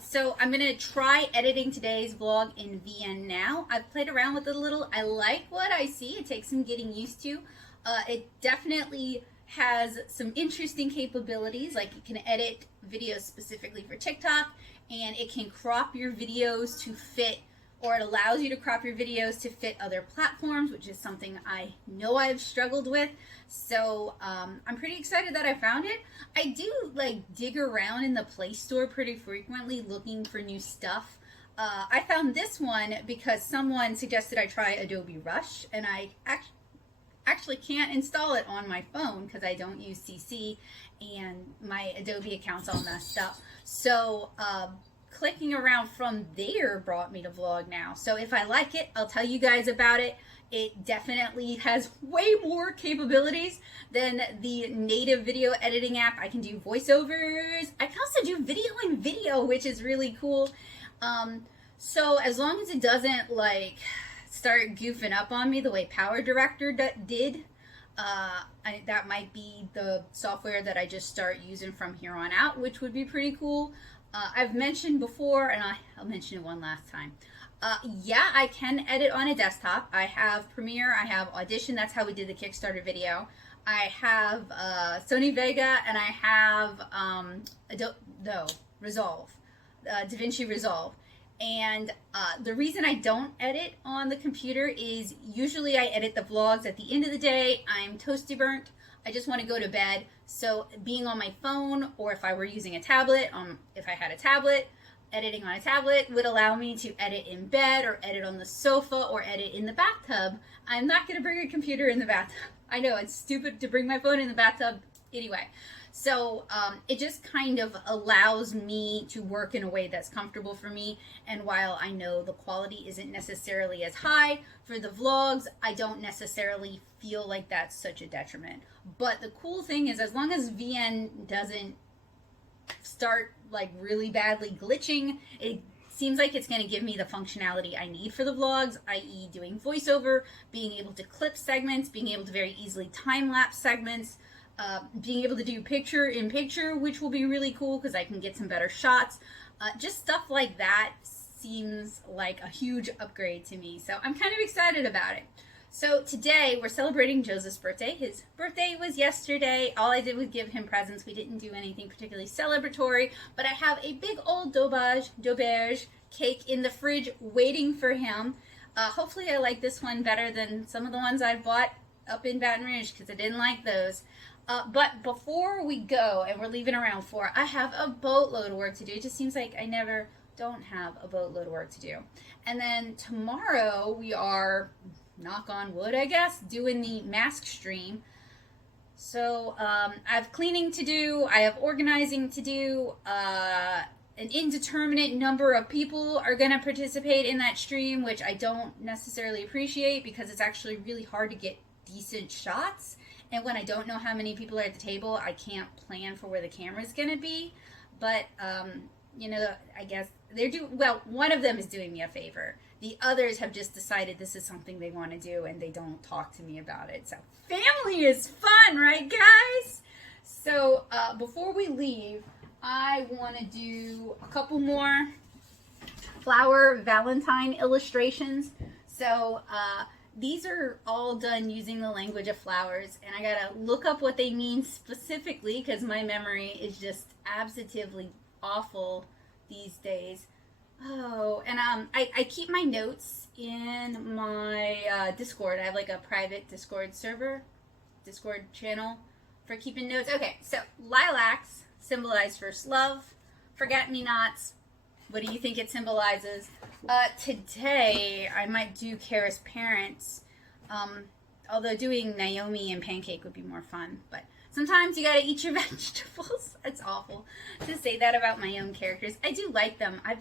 So I'm going to try editing today's vlog in VN Now. I've played around with it a little. I like what I see. It takes some getting used to. It definitely has some interesting capabilities, like it can edit videos specifically for TikTok, and it can crop your videos to fit, or it allows you to crop your videos to fit other platforms, which is something I know I've struggled with. So I'm pretty excited that I found it. I do like dig around in the Play Store pretty frequently looking for new stuff. I found this one because someone suggested I try Adobe Rush, and I actually can't install it on my phone because I don't use CC and my Adobe account's all messed up. So clicking around from there brought me to Vlog Now. So if I like it, I'll tell you guys about it. It definitely has way more capabilities than the native video editing app. I can do voiceovers. I can also do video in video, which is really cool. So as long as it doesn't like start goofing up on me the way Power Director did, That might be the software that I just start using from here on out, which would be pretty cool. I've mentioned before, and I'll mention it one last time. Yeah, I can edit on a desktop. I have Premiere, I have Audition. That's how we did the Kickstarter video. I have Sony Vega, and I have Resolve, DaVinci Resolve. And the reason I don't edit on the computer is usually I edit the vlogs at the end of the day. I'm toasty burnt. I just want to go to bed. So being on my phone, or if I were using a tablet, if I had a tablet, editing on a tablet would allow me to edit in bed or edit on the sofa or edit in the bathtub. I'm not going to bring a computer in the bathtub. I know it's stupid to bring my phone in the bathtub anyway. So it just kind of allows me to work in a way that's comfortable for me. And while I know the quality isn't necessarily as high for the vlogs, I don't necessarily feel like that's such a detriment. But the cool thing is, as long as VN doesn't start like really badly glitching, it seems like it's going to give me the functionality I need for the vlogs, i.e. doing voiceover, being able to clip segments, being able to very easily time-lapse segments, being able to do picture-in-picture, which will be really cool because I can get some better shots. Just stuff like that seems like a huge upgrade to me, so I'm kind of excited about it. So today we're celebrating Joseph's birthday. His birthday was yesterday. All I did was give him presents. We didn't do anything particularly celebratory, but I have a big old douberge cake in the fridge waiting for him. Hopefully I like this one better than some of the ones I bought up in Baton Rouge because I didn't like those. But before we go, and we're leaving around 4, I have a boatload of work to do. It just seems like I never don't have a boatload of work to do. And then tomorrow we are, knock on wood, I guess, doing the mask stream. So I have cleaning to do, I have organizing to do, an indeterminate number of people are going to participate in that stream, which I don't necessarily appreciate because it's actually really hard to get decent shots. And when I don't know how many people are at the table, I can't plan for where the camera's going to be. But, you know, I guess one of them is doing me a favor. The others have just decided this is something they want to do, and they don't talk to me about it. So family is fun, right, guys? So before we leave, I want to do a couple more flower Valentine illustrations. So these are all done using the language of flowers, and I gotta look up what they mean specifically because my memory is just absolutely awful these days. Oh, and I keep my notes in my Discord. I have like a private Discord channel for keeping notes. Okay, so lilacs symbolize first love. Forget-me-nots, what do you think it symbolizes? Today, I might do Kara's parents, although doing Naomi and Pancake would be more fun, but sometimes you gotta eat your vegetables. It's awful to say that about my own characters. I do like them. I've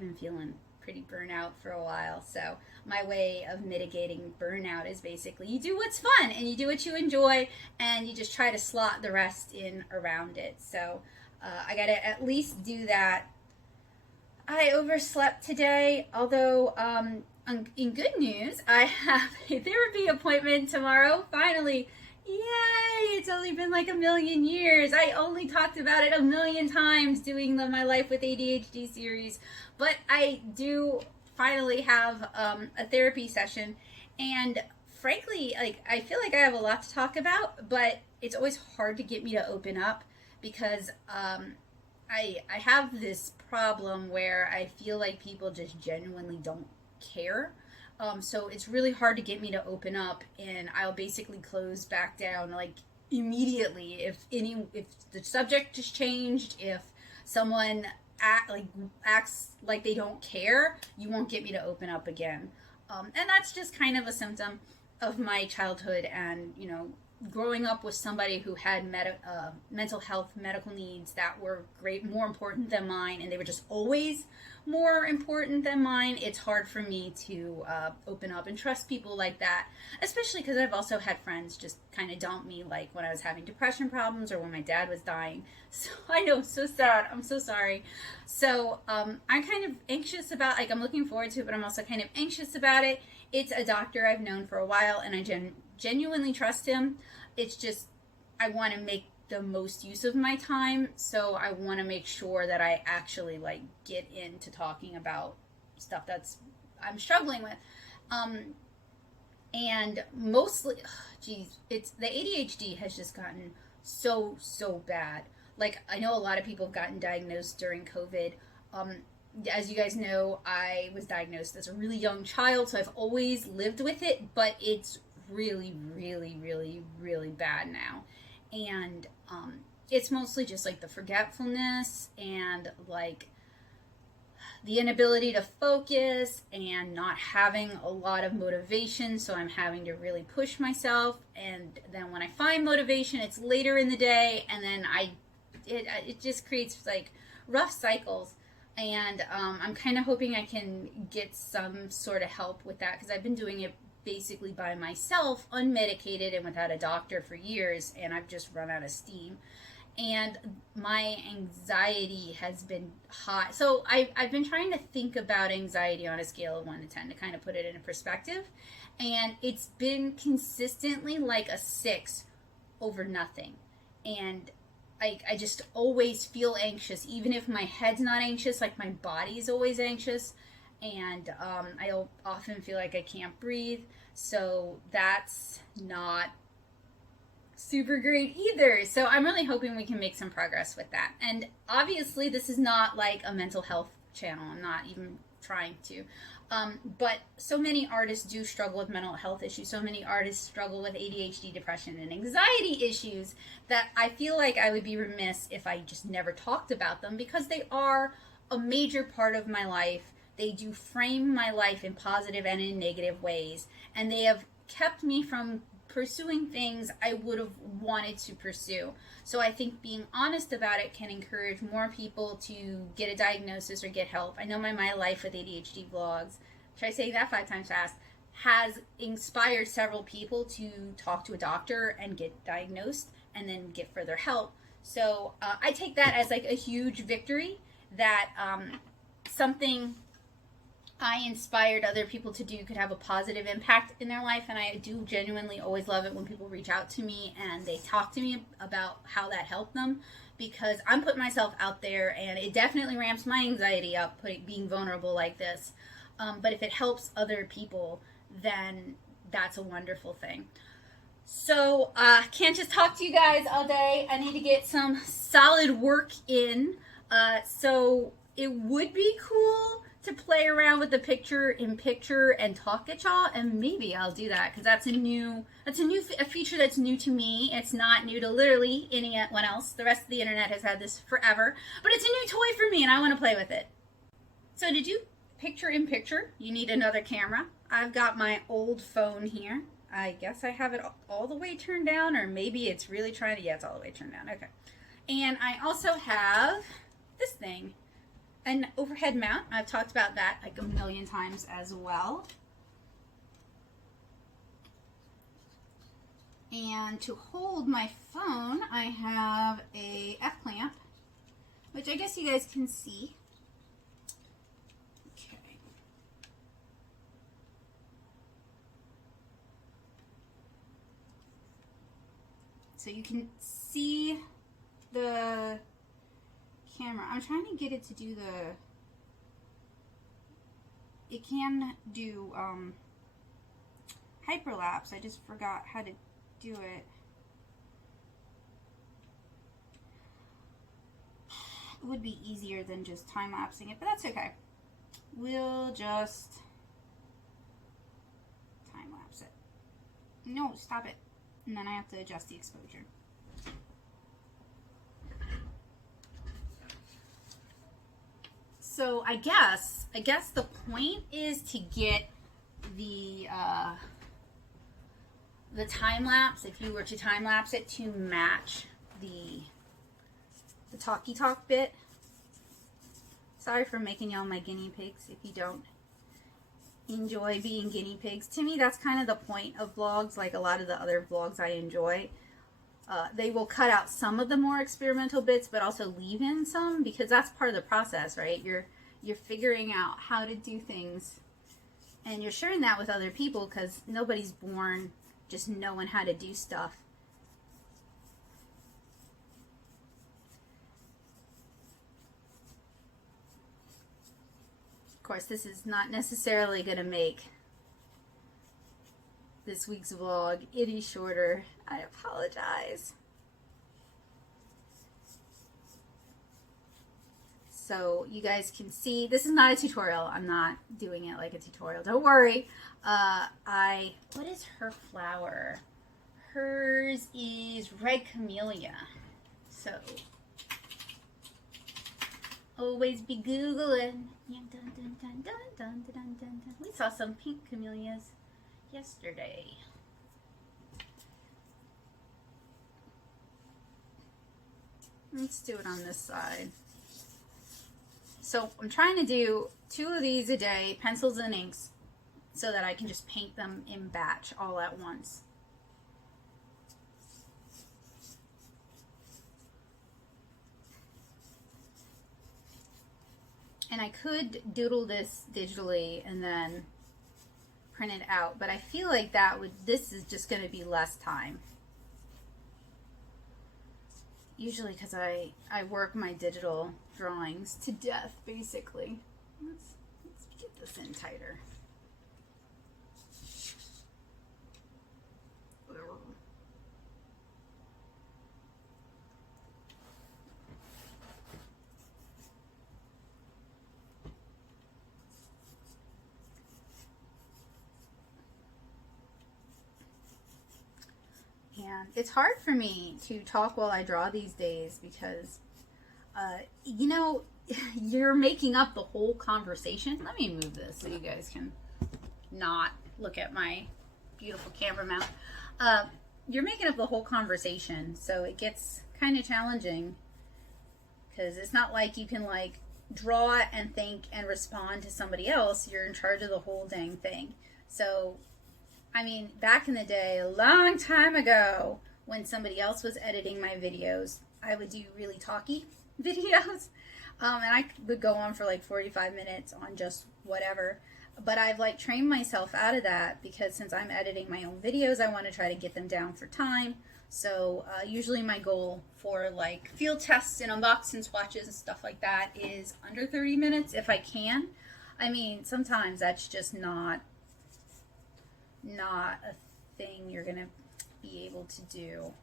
been feeling pretty burnout for a while, so my way of mitigating burnout is basically you do what's fun, and you do what you enjoy, and you just try to slot the rest in around it. So I gotta at least do that. I overslept today, although in good news, I have a therapy appointment tomorrow. Finally, yay! It's only been like a million years. I only talked about it a million times doing the My Life with ADHD series, but I do finally have a therapy session, and frankly, like I feel like I have a lot to talk about, but it's always hard to get me to open up because I have this problem where I feel like people just genuinely don't care. So it's really hard to get me to open up, and I'll basically close back down like immediately if the subject has changed, if someone acts like they don't care, you won't get me to open up again. And that's just kind of a symptom of my childhood and, you know, growing up with somebody who had mental health, medical needs that were more important than mine, and they were just always more important than mine, it's hard for me to open up and trust people like that, especially because I've also had friends just kind of dump me, like when I was having depression problems or when my dad was dying. So I know, so sad. I'm so sorry. So I'm kind of anxious about, like, I'm looking forward to it, but I'm also kind of anxious about it. It's a doctor I've known for a while, and I genuinely trust him. It's just, I want to make the most use of my time, so I want to make sure that I actually like get into talking about stuff that's I'm struggling with, and mostly, it's the ADHD has just gotten so bad. Like, I know a lot of people have gotten diagnosed during COVID. As you guys know, I was diagnosed as a really young child, so I've always lived with it, but it's really bad now. And it's mostly just like the forgetfulness and like the inability to focus and not having a lot of motivation, so I'm having to really push myself, and then when I find motivation, it's later in the day, and then it just creates like rough cycles. And I'm kind of hoping I can get some sort of help with that, because I've been doing it basically by myself, unmedicated and without a doctor for years, and I've just run out of steam. And my anxiety has been high. So I've been trying to think about anxiety on a scale of 1 to 10 to kind of put it in perspective. And it's been consistently like a 6 over nothing. And I just always feel anxious, even if my head's not anxious, like my body's always anxious. And I often feel like I can't breathe, so that's not super great either. So I'm really hoping we can make some progress with that. And obviously this is not like a mental health channel, I'm not even trying to. But so many artists do struggle with mental health issues. So many artists struggle with ADHD, depression, and anxiety issues that I feel like I would be remiss if I just never talked about them, because they are a major part of my life. They do frame my life in positive and in negative ways, and they have kept me from pursuing things I would have wanted to pursue. So I think being honest about it can encourage more people to get a diagnosis or get help. I know my Life with ADHD vlogs, try saying that 5 times fast, has inspired several people to talk to a doctor and get diagnosed and then get further help. So I take that as like a huge victory, that something I inspired other people to do could have a positive impact in their life. And I do genuinely always love it when people reach out to me and they talk to me about how that helped them, because I'm putting myself out there, and it definitely ramps my anxiety up, being vulnerable like this. But if it helps other people, then that's a wonderful thing. So I can't just talk to you guys all day. I need to get some solid work in. So it would be cool to play around with the picture-in-picture and talk at y'all, and maybe I'll do that, because that's a feature that's new to me. It's not new to literally anyone else. The rest of the internet has had this forever, but it's a new toy for me, and I want to play with it. So to do picture-in-picture, you need another camera. I've got my old phone here. I guess I have it all the way turned down, or maybe it's really trying to, yeah, it's all the way turned down, okay. And I also have this thing, an overhead mount. I've talked about that like a million times as well. And to hold my phone, I have a F-clamp, which I guess you guys can see. Okay. So you can see the camera. I'm trying to get it to do it can do hyperlapse. I just forgot how to do it. It would be easier than just time-lapsing it, but that's okay. We'll just time-lapse it. No, stop it. And then I have to adjust the exposure. So I guess the point is to get the the time lapse, if you were to time lapse it to match the talkie talk bit. Sorry for making y'all my guinea pigs if you don't enjoy being guinea pigs. To me, that's kind of the point of vlogs, like a lot of the other vlogs I enjoy. They will cut out some of the more experimental bits, but also leave in some, because that's part of the process, right? You're figuring out how to do things, and you're sharing that with other people, because nobody's born just knowing how to do stuff. Of course, this is not necessarily going to make this week's vlog any shorter. I apologize. So you guys can see, this is not a tutorial. I'm not doing it like a tutorial. Don't worry. What is her flower? Hers is red camellia. So always be Googling. Dun, dun, dun, dun, dun, dun, dun, dun, dun. We saw some pink camellias yesterday. Let's do it on this side. So I'm trying to do 2 of these a day, pencils and inks, so that I can just paint them in batch all at once. And I could doodle this digitally and then print it out, but I feel like this is just going to be less time. Usually because I work my digital drawings to death, basically. Let's get this in tighter. And it's hard for me to talk while I draw these days because, you know, you're making up the whole conversation. Let me move this so you guys can not look at my beautiful camera mount. You're making up the whole conversation, so it gets kind of challenging because it's not like you can like draw and think and respond to somebody else. You're in charge of the whole dang thing. So I mean, back in the day, a long time ago, when somebody else was editing my videos, I would do really talky videos. And I would go on for like 45 minutes on just whatever. But I've like trained myself out of that because since I'm editing my own videos, I want to try to get them down for time. So usually my goal for like field tests and unboxing swatches and stuff like that is under 30 minutes if I can. I mean, sometimes that's just not a thing you're gonna be able to do.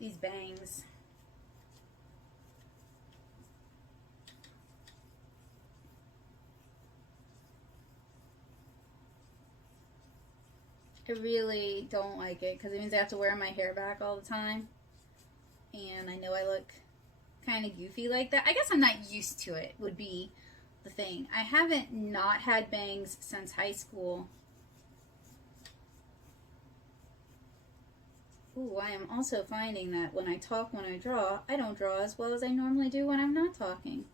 These bangs. I really don't like it because it means I have to wear my hair back all the time. And I know I look kind of goofy like that. I guess I'm not used to it would be the thing. I haven't not had bangs since high school. Ooh, I am also finding that when I talk, when I draw, I don't draw as well as I normally do when I'm not talking.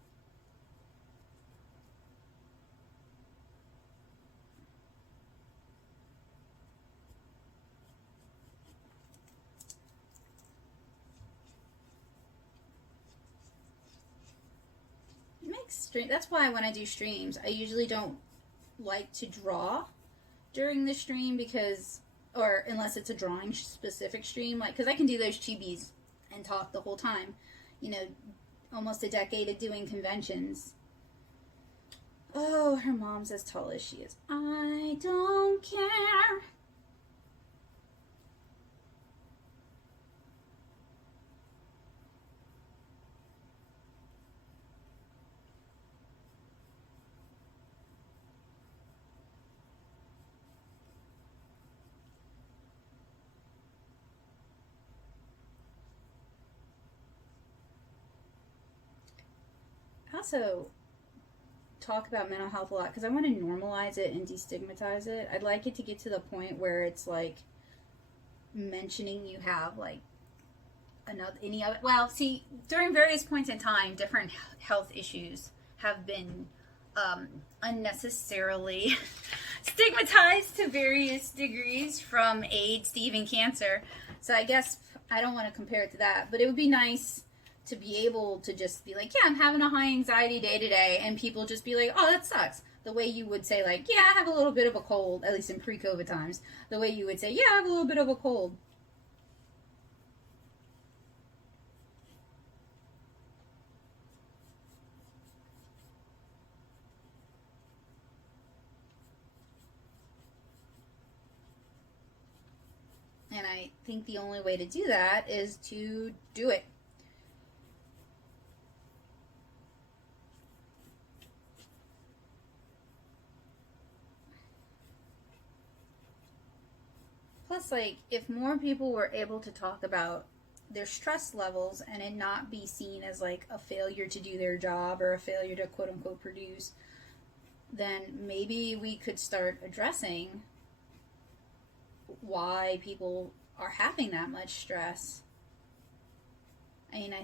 That's why when I do streams, I usually don't like to draw during the stream because, or unless it's a drawing specific stream, like, because I can do those chibis and talk the whole time. You know, almost a decade of doing conventions. Oh, her mom's as tall as she is. I don't care. also talk about mental health a lot because I want to normalize it and destigmatize it. I'd like it to get to the point where it's like mentioning you have like any other, well, see, during various points in time, different health issues have been unnecessarily stigmatized to various degrees, from AIDS to even cancer. So I guess I don't want to compare it to that, but it would be nice to be able to just be like, yeah, I'm having a high anxiety day to day, and people just be like, oh, that sucks. The way you would say, like, yeah, I have a little bit of a cold, at least in pre-COVID times. The way you would say, yeah, I have a little bit of a cold. And I think the only way to do that is to do it. Plus, like, if more people were able to talk about their stress levels and it not be seen as like a failure to do their job or a failure to quote unquote produce, then maybe we could start addressing why people are having that much stress. I mean,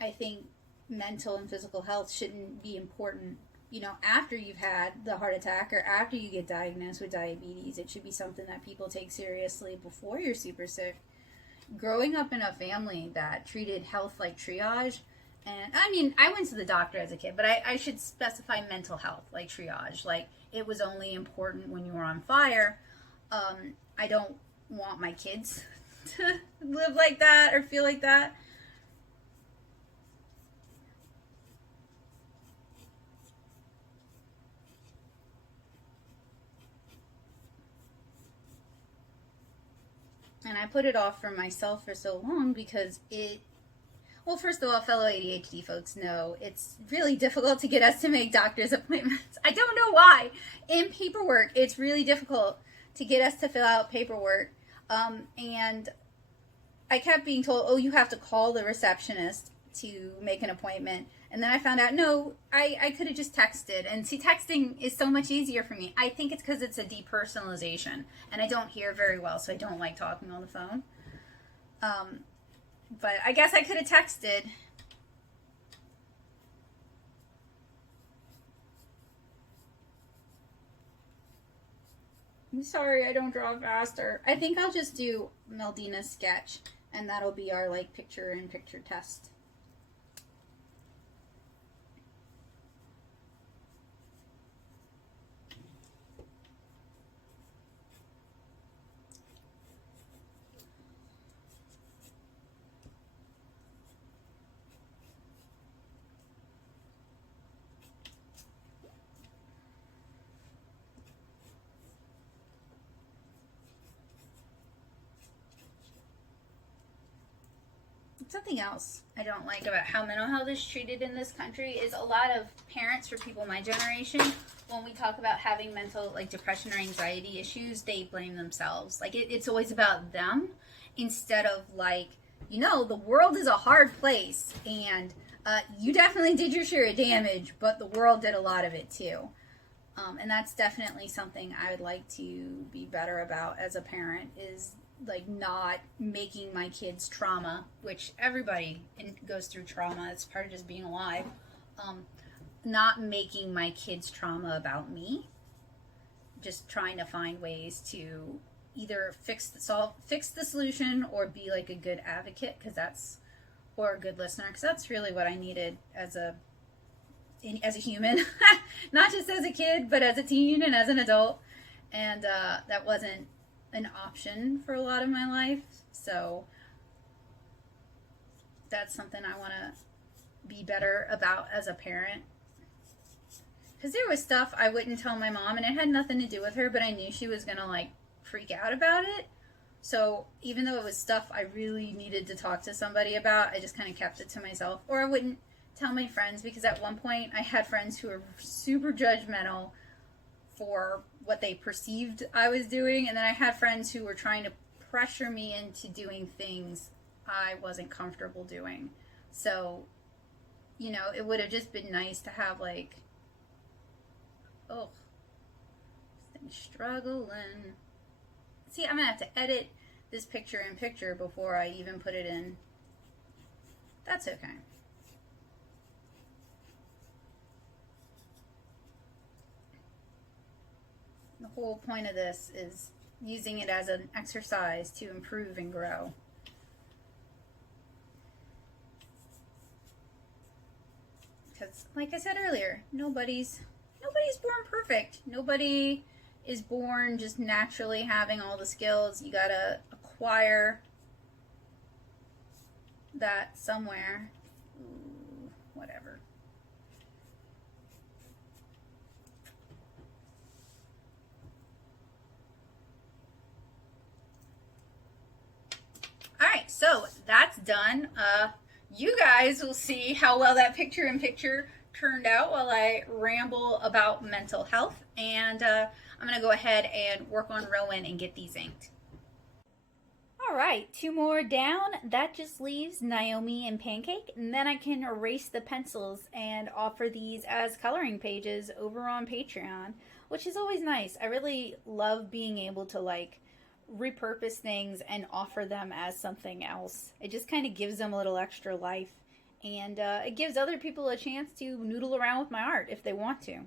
I think mental and physical health shouldn't be important, you know, after you've had the heart attack or after you get diagnosed with diabetes. It should be something that people take seriously before you're super sick. Growing up in a family that treated health like triage, and I mean, I went to the doctor as a kid, but I should specify mental health like triage. Like, it was only important when you were on fire. I don't want my kids to live like that or feel like that. And I put it off for myself for so long because well, first of all, fellow ADHD folks know it's really difficult to get us to make doctor's appointments. I don't know why. In paperwork, it's really difficult to get us to fill out paperwork. And I kept being told, oh, you have to call the receptionist to make an appointment. And then I found out, no, I could have just texted. And see, texting is so much easier for me. I think it's because it's a depersonalization. And I don't hear very well, so I don't like talking on the phone. But I guess I could have texted. I'm sorry I don't draw faster. I think I'll just do Meldina's sketch, and that'll be our like picture-in-picture test. Something else I don't like about how mental health is treated in this country is a lot of parents, for people my generation, when we talk about having mental, like, depression or anxiety issues, they blame themselves. Like, it's always about them instead of, like, you know, the world is a hard place, and you definitely did your share of damage, but the world did a lot of it too. And that's definitely something I would like to be better about as a parent, is like not making my kids trauma, which everybody goes through trauma. It's part of just being alive. Not making my kids trauma about me. Just trying to find ways to either fix the solution, or be like a good advocate, or a good listener, because that's really what I needed as a human, not just as a kid, but as a teen and as an adult. And that wasn't an option for a lot of my life, so that's something I want to be better about as a parent, because there was stuff I wouldn't tell my mom, and it had nothing to do with her, but I knew she was gonna like freak out about it. So even though it was stuff I really needed to talk to somebody about, I just kind of kept it to myself. Or I wouldn't tell my friends, because at one point I had friends who were super judgmental for what they perceived I was doing, and then I had friends who were trying to pressure me into doing things I wasn't comfortable doing. So you know, it would have just been nice to have like, oh, this thing's struggling. See, I'm gonna have to edit this picture in picture before I even put it in. That's okay. The whole point of this is using it as an exercise to improve and grow. Because, like I said earlier, nobody's born perfect. Nobody is born just naturally having all the skills. You gotta acquire that somewhere. Ooh, whatever. Alright, so that's done. You guys will see how well that picture in picture turned out while I ramble about mental health. And I'm going to go ahead and work on Rowan and get these inked. Alright, 2 more down. That just leaves Naomi and Pancake. And then I can erase the pencils and offer these as coloring pages over on Patreon, which is always nice. I really love being able to like repurpose things and offer them as something else. It just kind of gives them a little extra life, and it gives other people a chance to noodle around with my art if they want to.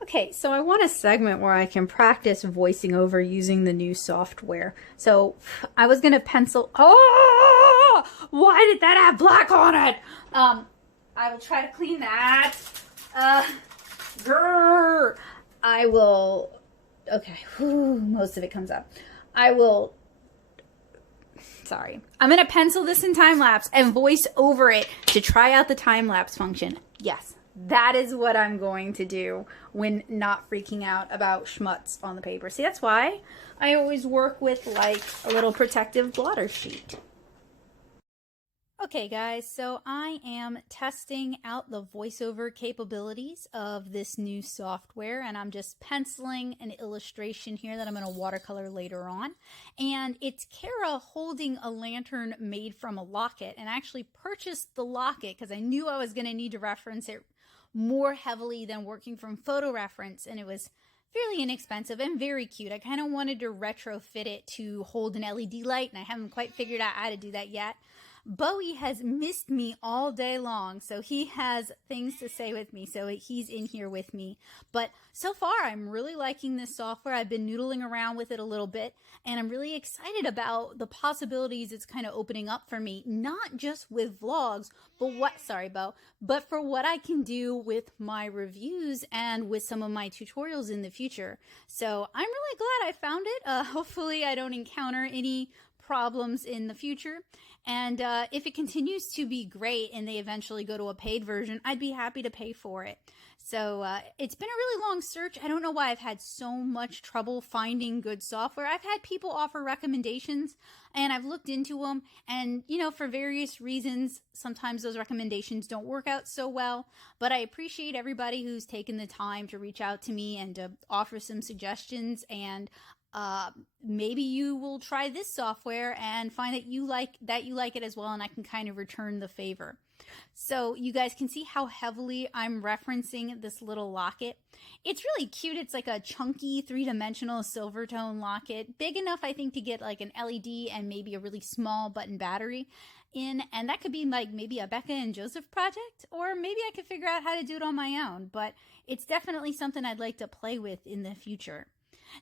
Okay, so I want a segment where I can practice voicing over using the new software. So I was gonna pencil. Oh, why did that have black on it? I will try to clean that. I will. Okay, whew, most of it comes up. Sorry. I'm going to pencil this in time-lapse and voice over it to try out the time-lapse function. Yes, that is what I'm going to do when not freaking out about schmutz on the paper. See, that's why I always work with, like, a little protective blotter sheet. Okay guys, so I am testing out the voiceover capabilities of this new software, and I'm just penciling an illustration here that I'm going to watercolor later on. And it's Kara holding a lantern made from a locket, and I actually purchased the locket because I knew I was going to need to reference it more heavily than working from photo reference, and it was fairly inexpensive and very cute. I kind of wanted to retrofit it to hold an LED light, and I haven't quite figured out how to do that yet. Bowie has missed me all day long, so he has things to say with me, so he's in here with me. But so far, I'm really liking this software. I've been noodling around with it a little bit, and I'm really excited about the possibilities it's kind of opening up for me, not just with vlogs, but for what I can do with my reviews and with some of my tutorials in the future. So I'm really glad I found it. Hopefully I don't encounter any problems in the future, and if it continues to be great and they eventually go to a paid version, I'd be happy to pay for it. So it's been a really long search. I don't know why I've had so much trouble finding good software. I've had people offer recommendations, and I've looked into them, and you know, for various reasons, sometimes those recommendations don't work out so well, but I appreciate everybody who's taken the time to reach out to me and to offer some suggestions. And maybe you will try this software and find that you like it as well, and I can kind of return the favor. So you guys can see how heavily I'm referencing this little locket. It's really cute. It's like a chunky 3-dimensional silver tone locket, big enough I think to get like an LED and maybe a really small button battery in, and that could be like maybe a Becca and Joseph project, or maybe I could figure out how to do it on my own, but it's definitely something I'd like to play with in the future.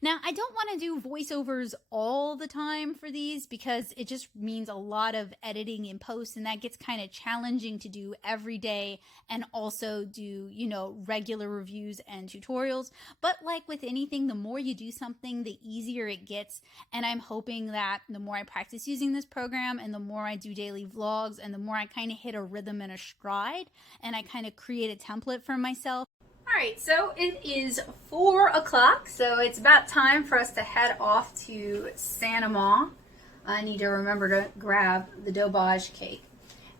Now, I don't want to do voiceovers all the time for these because it just means a lot of editing in post, and that gets kind of challenging to do every day and also do, you know, regular reviews and tutorials. But like with anything, the more you do something, the easier it gets, and I'm hoping that the more I practice using this program and the more I do daily vlogs and the more I kind of hit a rhythm and a stride and I kind of create a template for myself. Alright, so it is 4 o'clock, so it's about time for us to head off to Santa Ma. I need to remember to grab the douberge cake.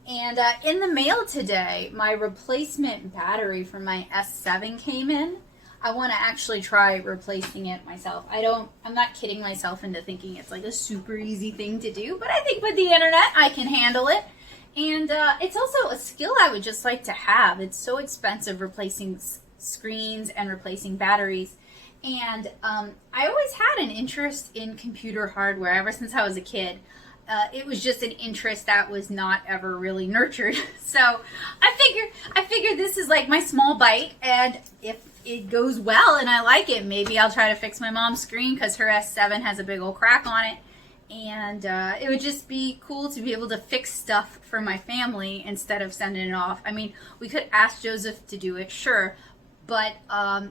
And in the mail today, my replacement battery for my S7 came in. I want to actually try replacing it myself. I'm not kidding myself into thinking it's like a super easy thing to do, but I think with the internet I can handle it. And it's also a skill I would just like to have. It's so expensive replacing screens and replacing batteries. And I always had an interest in computer hardware ever since I was a kid. It was just an interest that was not ever really nurtured. So I figured this is like my small bite, and if it goes well and I like it, maybe I'll try to fix my mom's screen because her S7 has a big old crack on it. And it would just be cool to be able to fix stuff for my family instead of sending it off. I mean, we could ask Joseph to do it, sure. But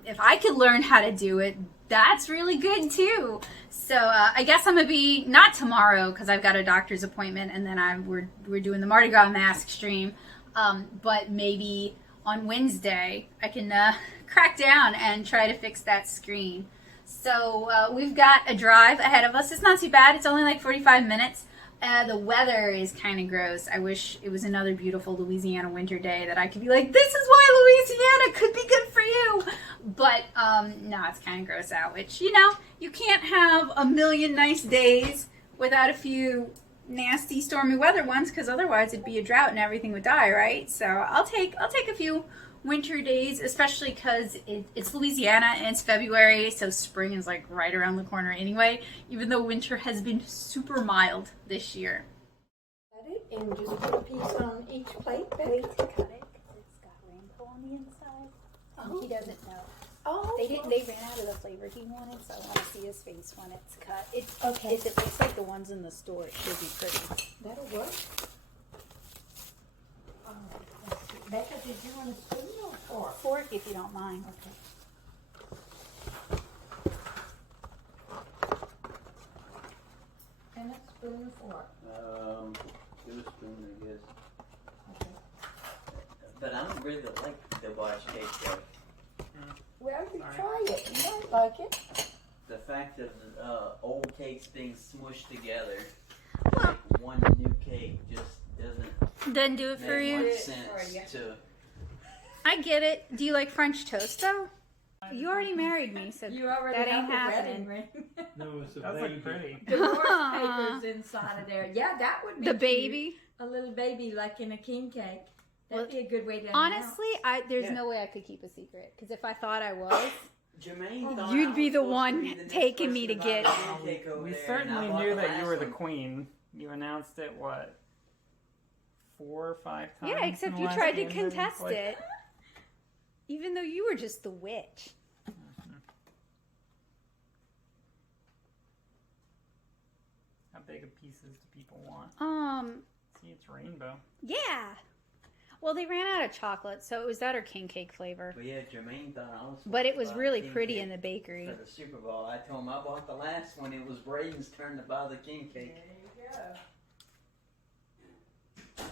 if I could learn how to do it, that's really good too. So I guess I'm going to be, not tomorrow because I've got a doctor's appointment and then we're doing the Mardi Gras mask stream. But maybe on Wednesday I can crack down and try to fix that screen. So we've got a drive ahead of us. It's not too bad. It's only like 45 minutes. The weather is kind of gross. I wish it was another beautiful Louisiana winter day that I could be like, this is why Louisiana could be good for you. But no, it's kind of gross out, which, you know, you can't have a million nice days without a few nasty stormy weather ones, because otherwise it'd be a drought and everything would die, right? So I'll take a few winter days, especially because it's Louisiana and it's February, so spring is like right around the corner anyway, even though winter has been super mild this year. Cut it and just put a piece on each plate. Wait to cut it because it's got rainbow on the inside. Oh. He doesn't know. Oh, They ran out of the flavor he wanted, so I want to see his face when it's cut. Okay. If it looks like the ones in the store, it should be pretty. That'll work. Let's see. Becca, did you want a spoon or fork? Fork, if you don't mind. Okay. And a spoon or fork. Give a spoon, I guess. Okay. But I don't really like the watch cake though. Well, you Sorry. try it. You might like it. The fact of old cakes being smushed together, Well, like one new cake just doesn't doesn't do it for make you. much For you. sense to. I get it. Do you like French toast though? You already married me, so You already that have ain't a happening. wedding ring. No, it's a That's baby. like pretty. Divorce papers inside of there. Yeah, that would be The cute. baby. A little baby like in a king cake. That'd be a good way to Honestly, there's Yeah. no way I could keep a secret, because if I thought I was, Jermaine thought You'd I be was the supposed one to be the next taking me person to get- buy the new cake over We there, and certainly I bought knew the that you were last the one. queen. You announced it, what, 4 or 5 times? yeah, except in the you last tried to game, maybe? contest Like- it, even though you were just the witch. How big of pieces do people want? See, it's rainbow. Yeah. Well, they ran out of chocolate, so it was that or king cake flavor. But yeah, Jermaine thought I was. But it supposed was to buy really the king pretty cake in the bakery. for the Super Bowl. I told him I bought the last one. It was Braden's turn to buy the king cake. There you go.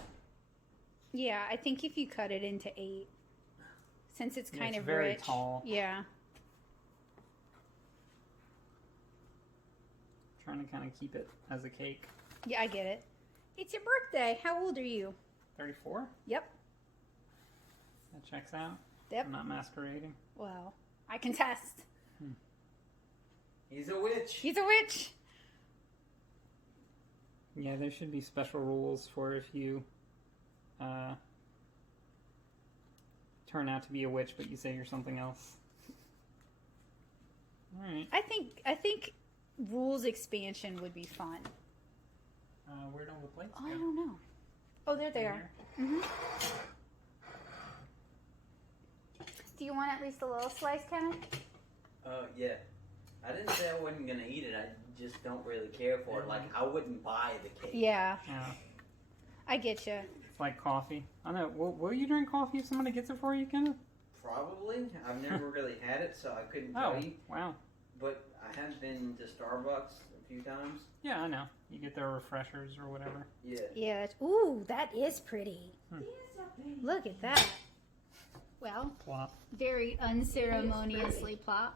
Yeah, I think if you cut it into 8, since it's Yeah, kind it's of very rich. tall. Yeah. Trying to kind of keep it as a cake. Yeah, I get it. It's your birthday. How old are you? 34? Yep. That checks out. Yep. I'm not masquerading. Well, I can test. He's a witch. He's a witch. Yeah, there should be special rules for if you turn out to be a witch, but you say you're something else. All right. I think rules expansion would be fun. Where'd all the plates Oh, go? I don't know. Oh, there they are. Here? Do you want at least a little slice, Kevin? Yeah. I didn't say I wasn't gonna eat it. I just don't really care for it. Like I wouldn't buy the cake. Yeah, Yeah. I get you. It's like coffee. I know. Will you drink coffee if somebody gets it for you, Kenneth? Probably. I've never really had it, so I couldn't Oh, tell you. wow. But I have been to Starbucks a few times. Yeah, I know. You get their refreshers or whatever. Yeah. Yeah. Ooh, that is pretty. Yes, I think. Look at that. Well, Plop. very unceremoniously plop.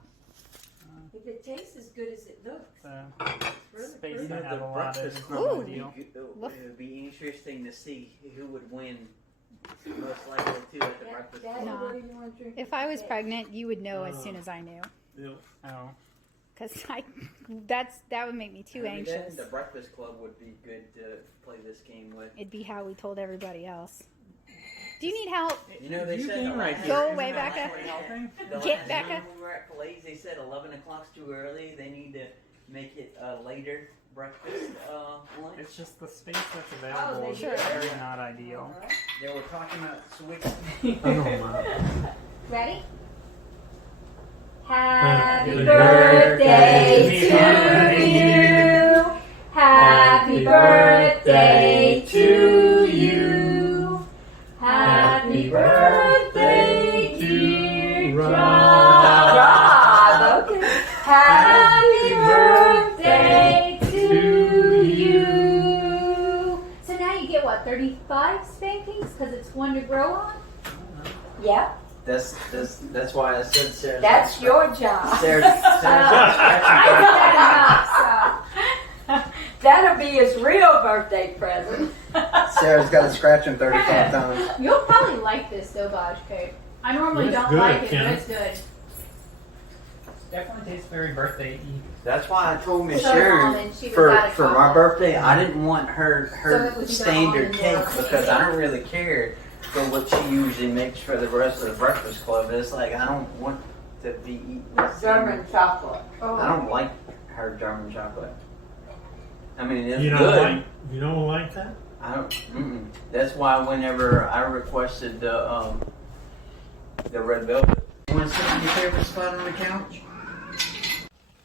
If it tastes as good as it looks. The It's really space pretty. they have allotted is Ooh. not a deal. It would be interesting to see who would win. Most likely to at the breakfast Daddy, No. what do you want to drink? If I was Okay. pregnant, you would know as soon as I knew. Yeah. Oh. Because that would make me too Maybe anxious. then the Breakfast Club would be good to play this game with. It'd be how we told everybody else. Do you need help? You know, they said Go away, Becca. Get Becca. When we were at Fillets, they said 11 o'clock's too early. They need to make it later breakfast lunch. It's just the space that's available is sure. very not ideal. They were talking about switching. Ready? Happy birthday to you. Happy birthday to you. Happy birthday, dear Rob. Okay. Happy birthday to you. So now you get what, 35 spankings because it's one to grow on? Yeah, That's why I said Sarah's. that's your job. Sarah's I set him up, so that'll be his real birthday present. Sarah's got to scratch him 35 times. You'll probably like this douberge cake. I normally It's don't good, like it, Kim. but it's good. Definitely tastes very birthday-y. That's why I told Miss So Sharon almond, she was for out of my chocolate. birthday I didn't want her So it was either standard almond cake or because I don't really care for what she usually makes for the rest of the Breakfast Club. It's like I don't want to be eating this. German chocolate. I don't like her German chocolate. I mean, it's You don't good. like? You don't like that? I don't. That's why whenever I requested the red velvet. You want to sit on your favorite spot on the couch?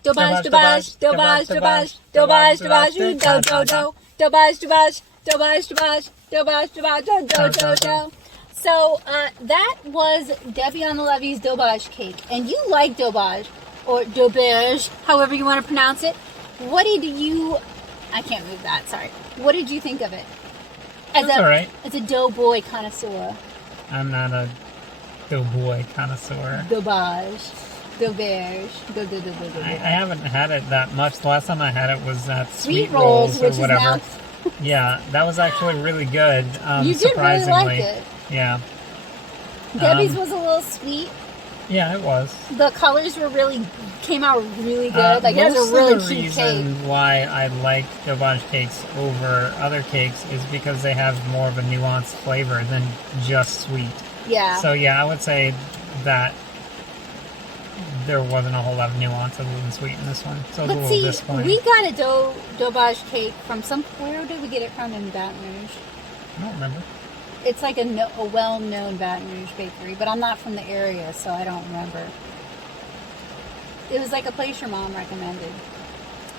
Douberge, douberge, douberge, douberge, douberge, douberge, do do do do. Douberge, douberge, douberge, douberge, douberge, douberge, do do do do. So that was Debbie on the Levy's douberge cake, and you like douberge or douberge, however you want to pronounce it. What did you? I can't move that. Sorry. What did you think of it? That's all right. As a doughboy connoisseur. I'm not a doughboy connoisseur. Douberge, douberge, I haven't had it that much. The last time I had it was at Sweet Rolls, or which is whatever. now. Yeah, that was actually really good. You did really surprisingly. like it. Yeah. Debbie's was a little sweet. Yeah, it was. The colors came out really good. Like it was a really cute cake. reason why I like douberge cakes over other cakes is because they have more of a nuanced flavor than just sweet. Yeah. So yeah, I would say that there wasn't a whole lot of nuance other than sweet in this one. So it was a But little see, disappointing. we got a douberge cake from where did we get it from in Baton Rouge? I don't remember. It's like a well-known Baton Rouge bakery, but I'm not from the area, so I don't remember. It was like a place your mom recommended.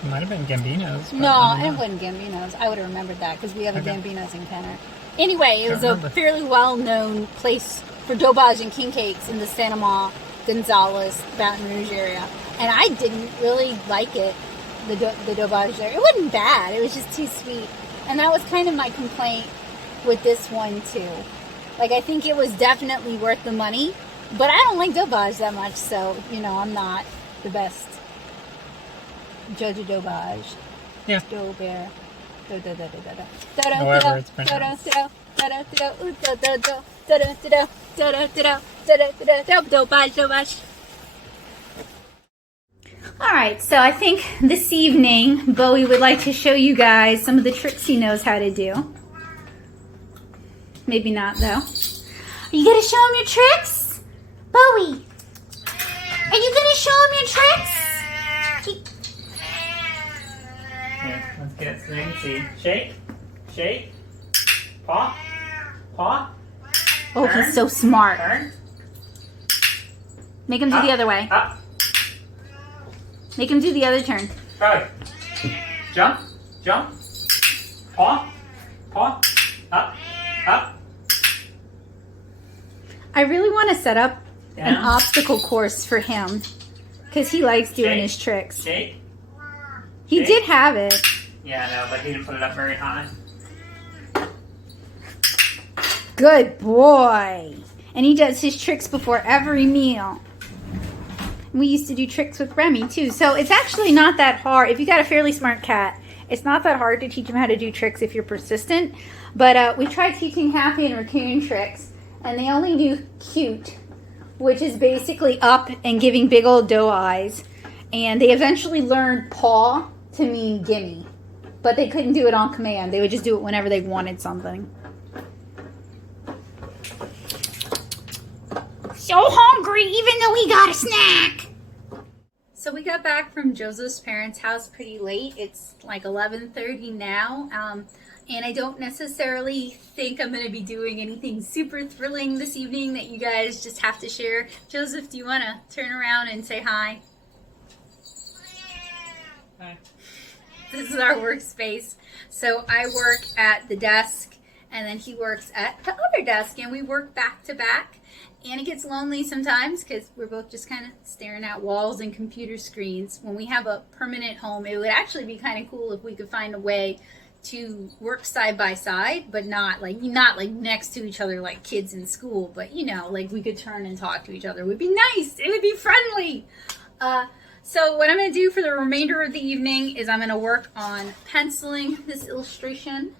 It might have been Gambino's. but No, I don't it know. wasn't Gambino's. I would have remembered that because we have a Okay. Gambino's in Kenner. Anyway, it was Don't a remember. fairly well-known place for douberge and king cakes in the Santa Ma, Gonzales, Baton Rouge area. And I didn't really like it, the douberge there. It wasn't bad. It was just too sweet. And that was kind of my complaint with this one, too. Like, I think it was definitely worth the money. But I don't like douberge that much, so, I'm not the best judge of douberge. Yeah. Doughbear. However it's pronounced. Alright, so I think this evening Bowie would like to show you guys some of the tricks he knows how to do. Maybe not, though. Are you going to show him your tricks? Bowie! Are you going to show him your tricks? Here, let's get it so you can see. Shake. Shake. Paw. Paw. Oh, he's so smart. Turn. Make him do the other way. Up. Make him do the other turn. Go. Jump. Jump. Paw. Paw. Up. Up. I really want to set up an Down. obstacle course for him because he likes doing Shake. his tricks. Shake. He Shake. did have it. Yeah, no, but he didn't put it up very high. Good boy. And he does his tricks before every meal. We used to do tricks with Remy too. So it's actually not that hard. If you got a fairly smart cat, it's not that hard to teach him how to do tricks if you're persistent. But we tried teaching Happy and Raccoon tricks, and they only do cute, which is basically up and giving big old doe eyes. And they eventually learned paw to mean gimme. But they couldn't do it on command. They would just do it whenever they wanted something. So hungry, even though we got a snack. So we got back from Joseph's parents' house pretty late. It's like 11:30 now. And I don't necessarily think I'm going to be doing anything super thrilling this evening that you guys just have to share. Joseph, do you want to turn around and say hi? Hi. This is our workspace. So I work at the desk, and then he works at the other desk, and we work back to back. And it gets lonely sometimes because we're both just kind of staring at walls and computer screens. When we have a permanent home, it would actually be kind of cool if we could find a way to work side by side, but not like next to each other like kids in school, but you know, like we could turn and talk to each other. It would be nice. It would be friendly. So what I'm going to do for the remainder of the evening is I'm going to work on penciling this illustration.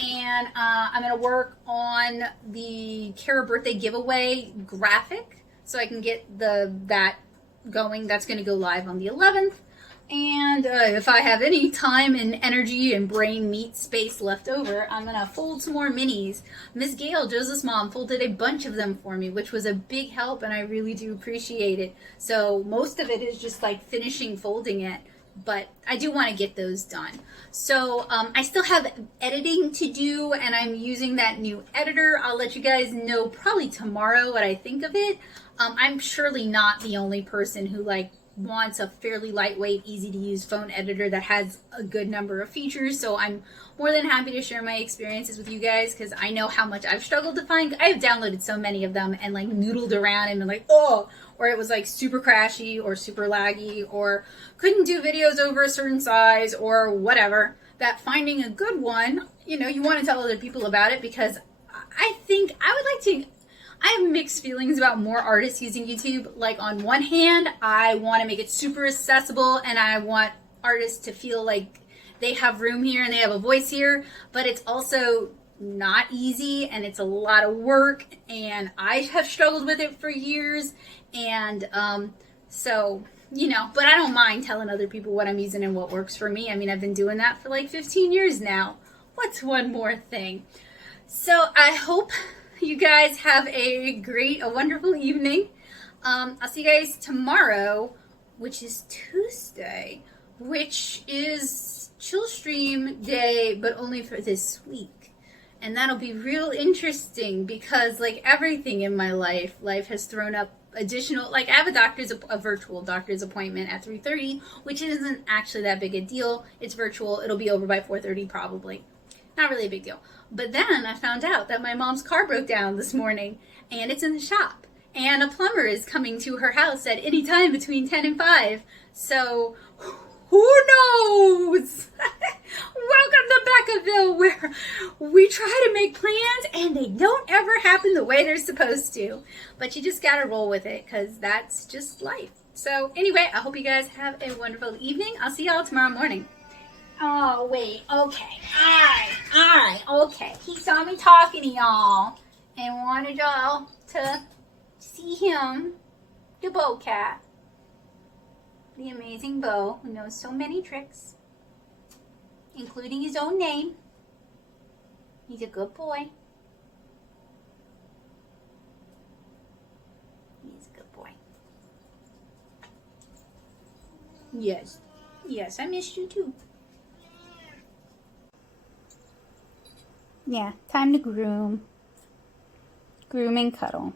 And I'm going to work on the Kara birthday giveaway graphic so I can get that going. That's going to go live on the 11th. And if I have any time and energy and brain meat space left over, I'm going to fold some more minis. Miss Gail, Joseph's mom, folded a bunch of them for me, which was a big help, and I really do appreciate it. So most of it is just like finishing folding it, but I do want to get those done. So I still have editing to do, and I'm using that new editor. I'll let you guys know probably tomorrow what I think of it. I'm surely not the only person who wants a fairly lightweight, easy to use phone editor that has a good number of features. So I'm more than happy to share my experiences with you guys because I know how much I've struggled to find. I've downloaded so many of them and noodled around and been like, oh, or it was super crashy or super laggy or couldn't do videos over a certain size or whatever. That finding a good one, you want to tell other people about it because I think I would like to. I have mixed feelings about more artists using YouTube. Like on one hand, I want to make it super accessible and I want artists to feel like they have room here and they have a voice here, but it's also not easy and it's a lot of work and I have struggled with it for years. And so, but I don't mind telling other people what I'm using and what works for me. I mean, I've been doing that for 15 years now. What's one more thing? So I hope you guys have a wonderful evening. I'll see you guys tomorrow, which is Tuesday, which is chill stream day, but only for this week. And that'll be real interesting because everything in my life has thrown up additional, I have a virtual doctor's appointment at 3:30, which isn't actually that big a deal. It's virtual. It'll be over by 4:30 probably. Not really a big deal. But then I found out that my mom's car broke down this morning and it's in the shop. And a plumber is coming to her house at any time between 10 and 5. So who knows? Welcome to Beckaville, where we try to make plans and they don't ever happen the way they're supposed to. But you just gotta roll with it because that's just life. So anyway, I hope you guys have a wonderful evening. I'll see y'all tomorrow morning. Oh, wait, okay, alright, okay. He saw me talking to y'all and wanted y'all to see him, the Bow Cat, the amazing Bo, who knows so many tricks, including his own name. He's a good boy. He's a good boy. Yes, I missed you too. Yeah, time to groom. Groom and cuddle.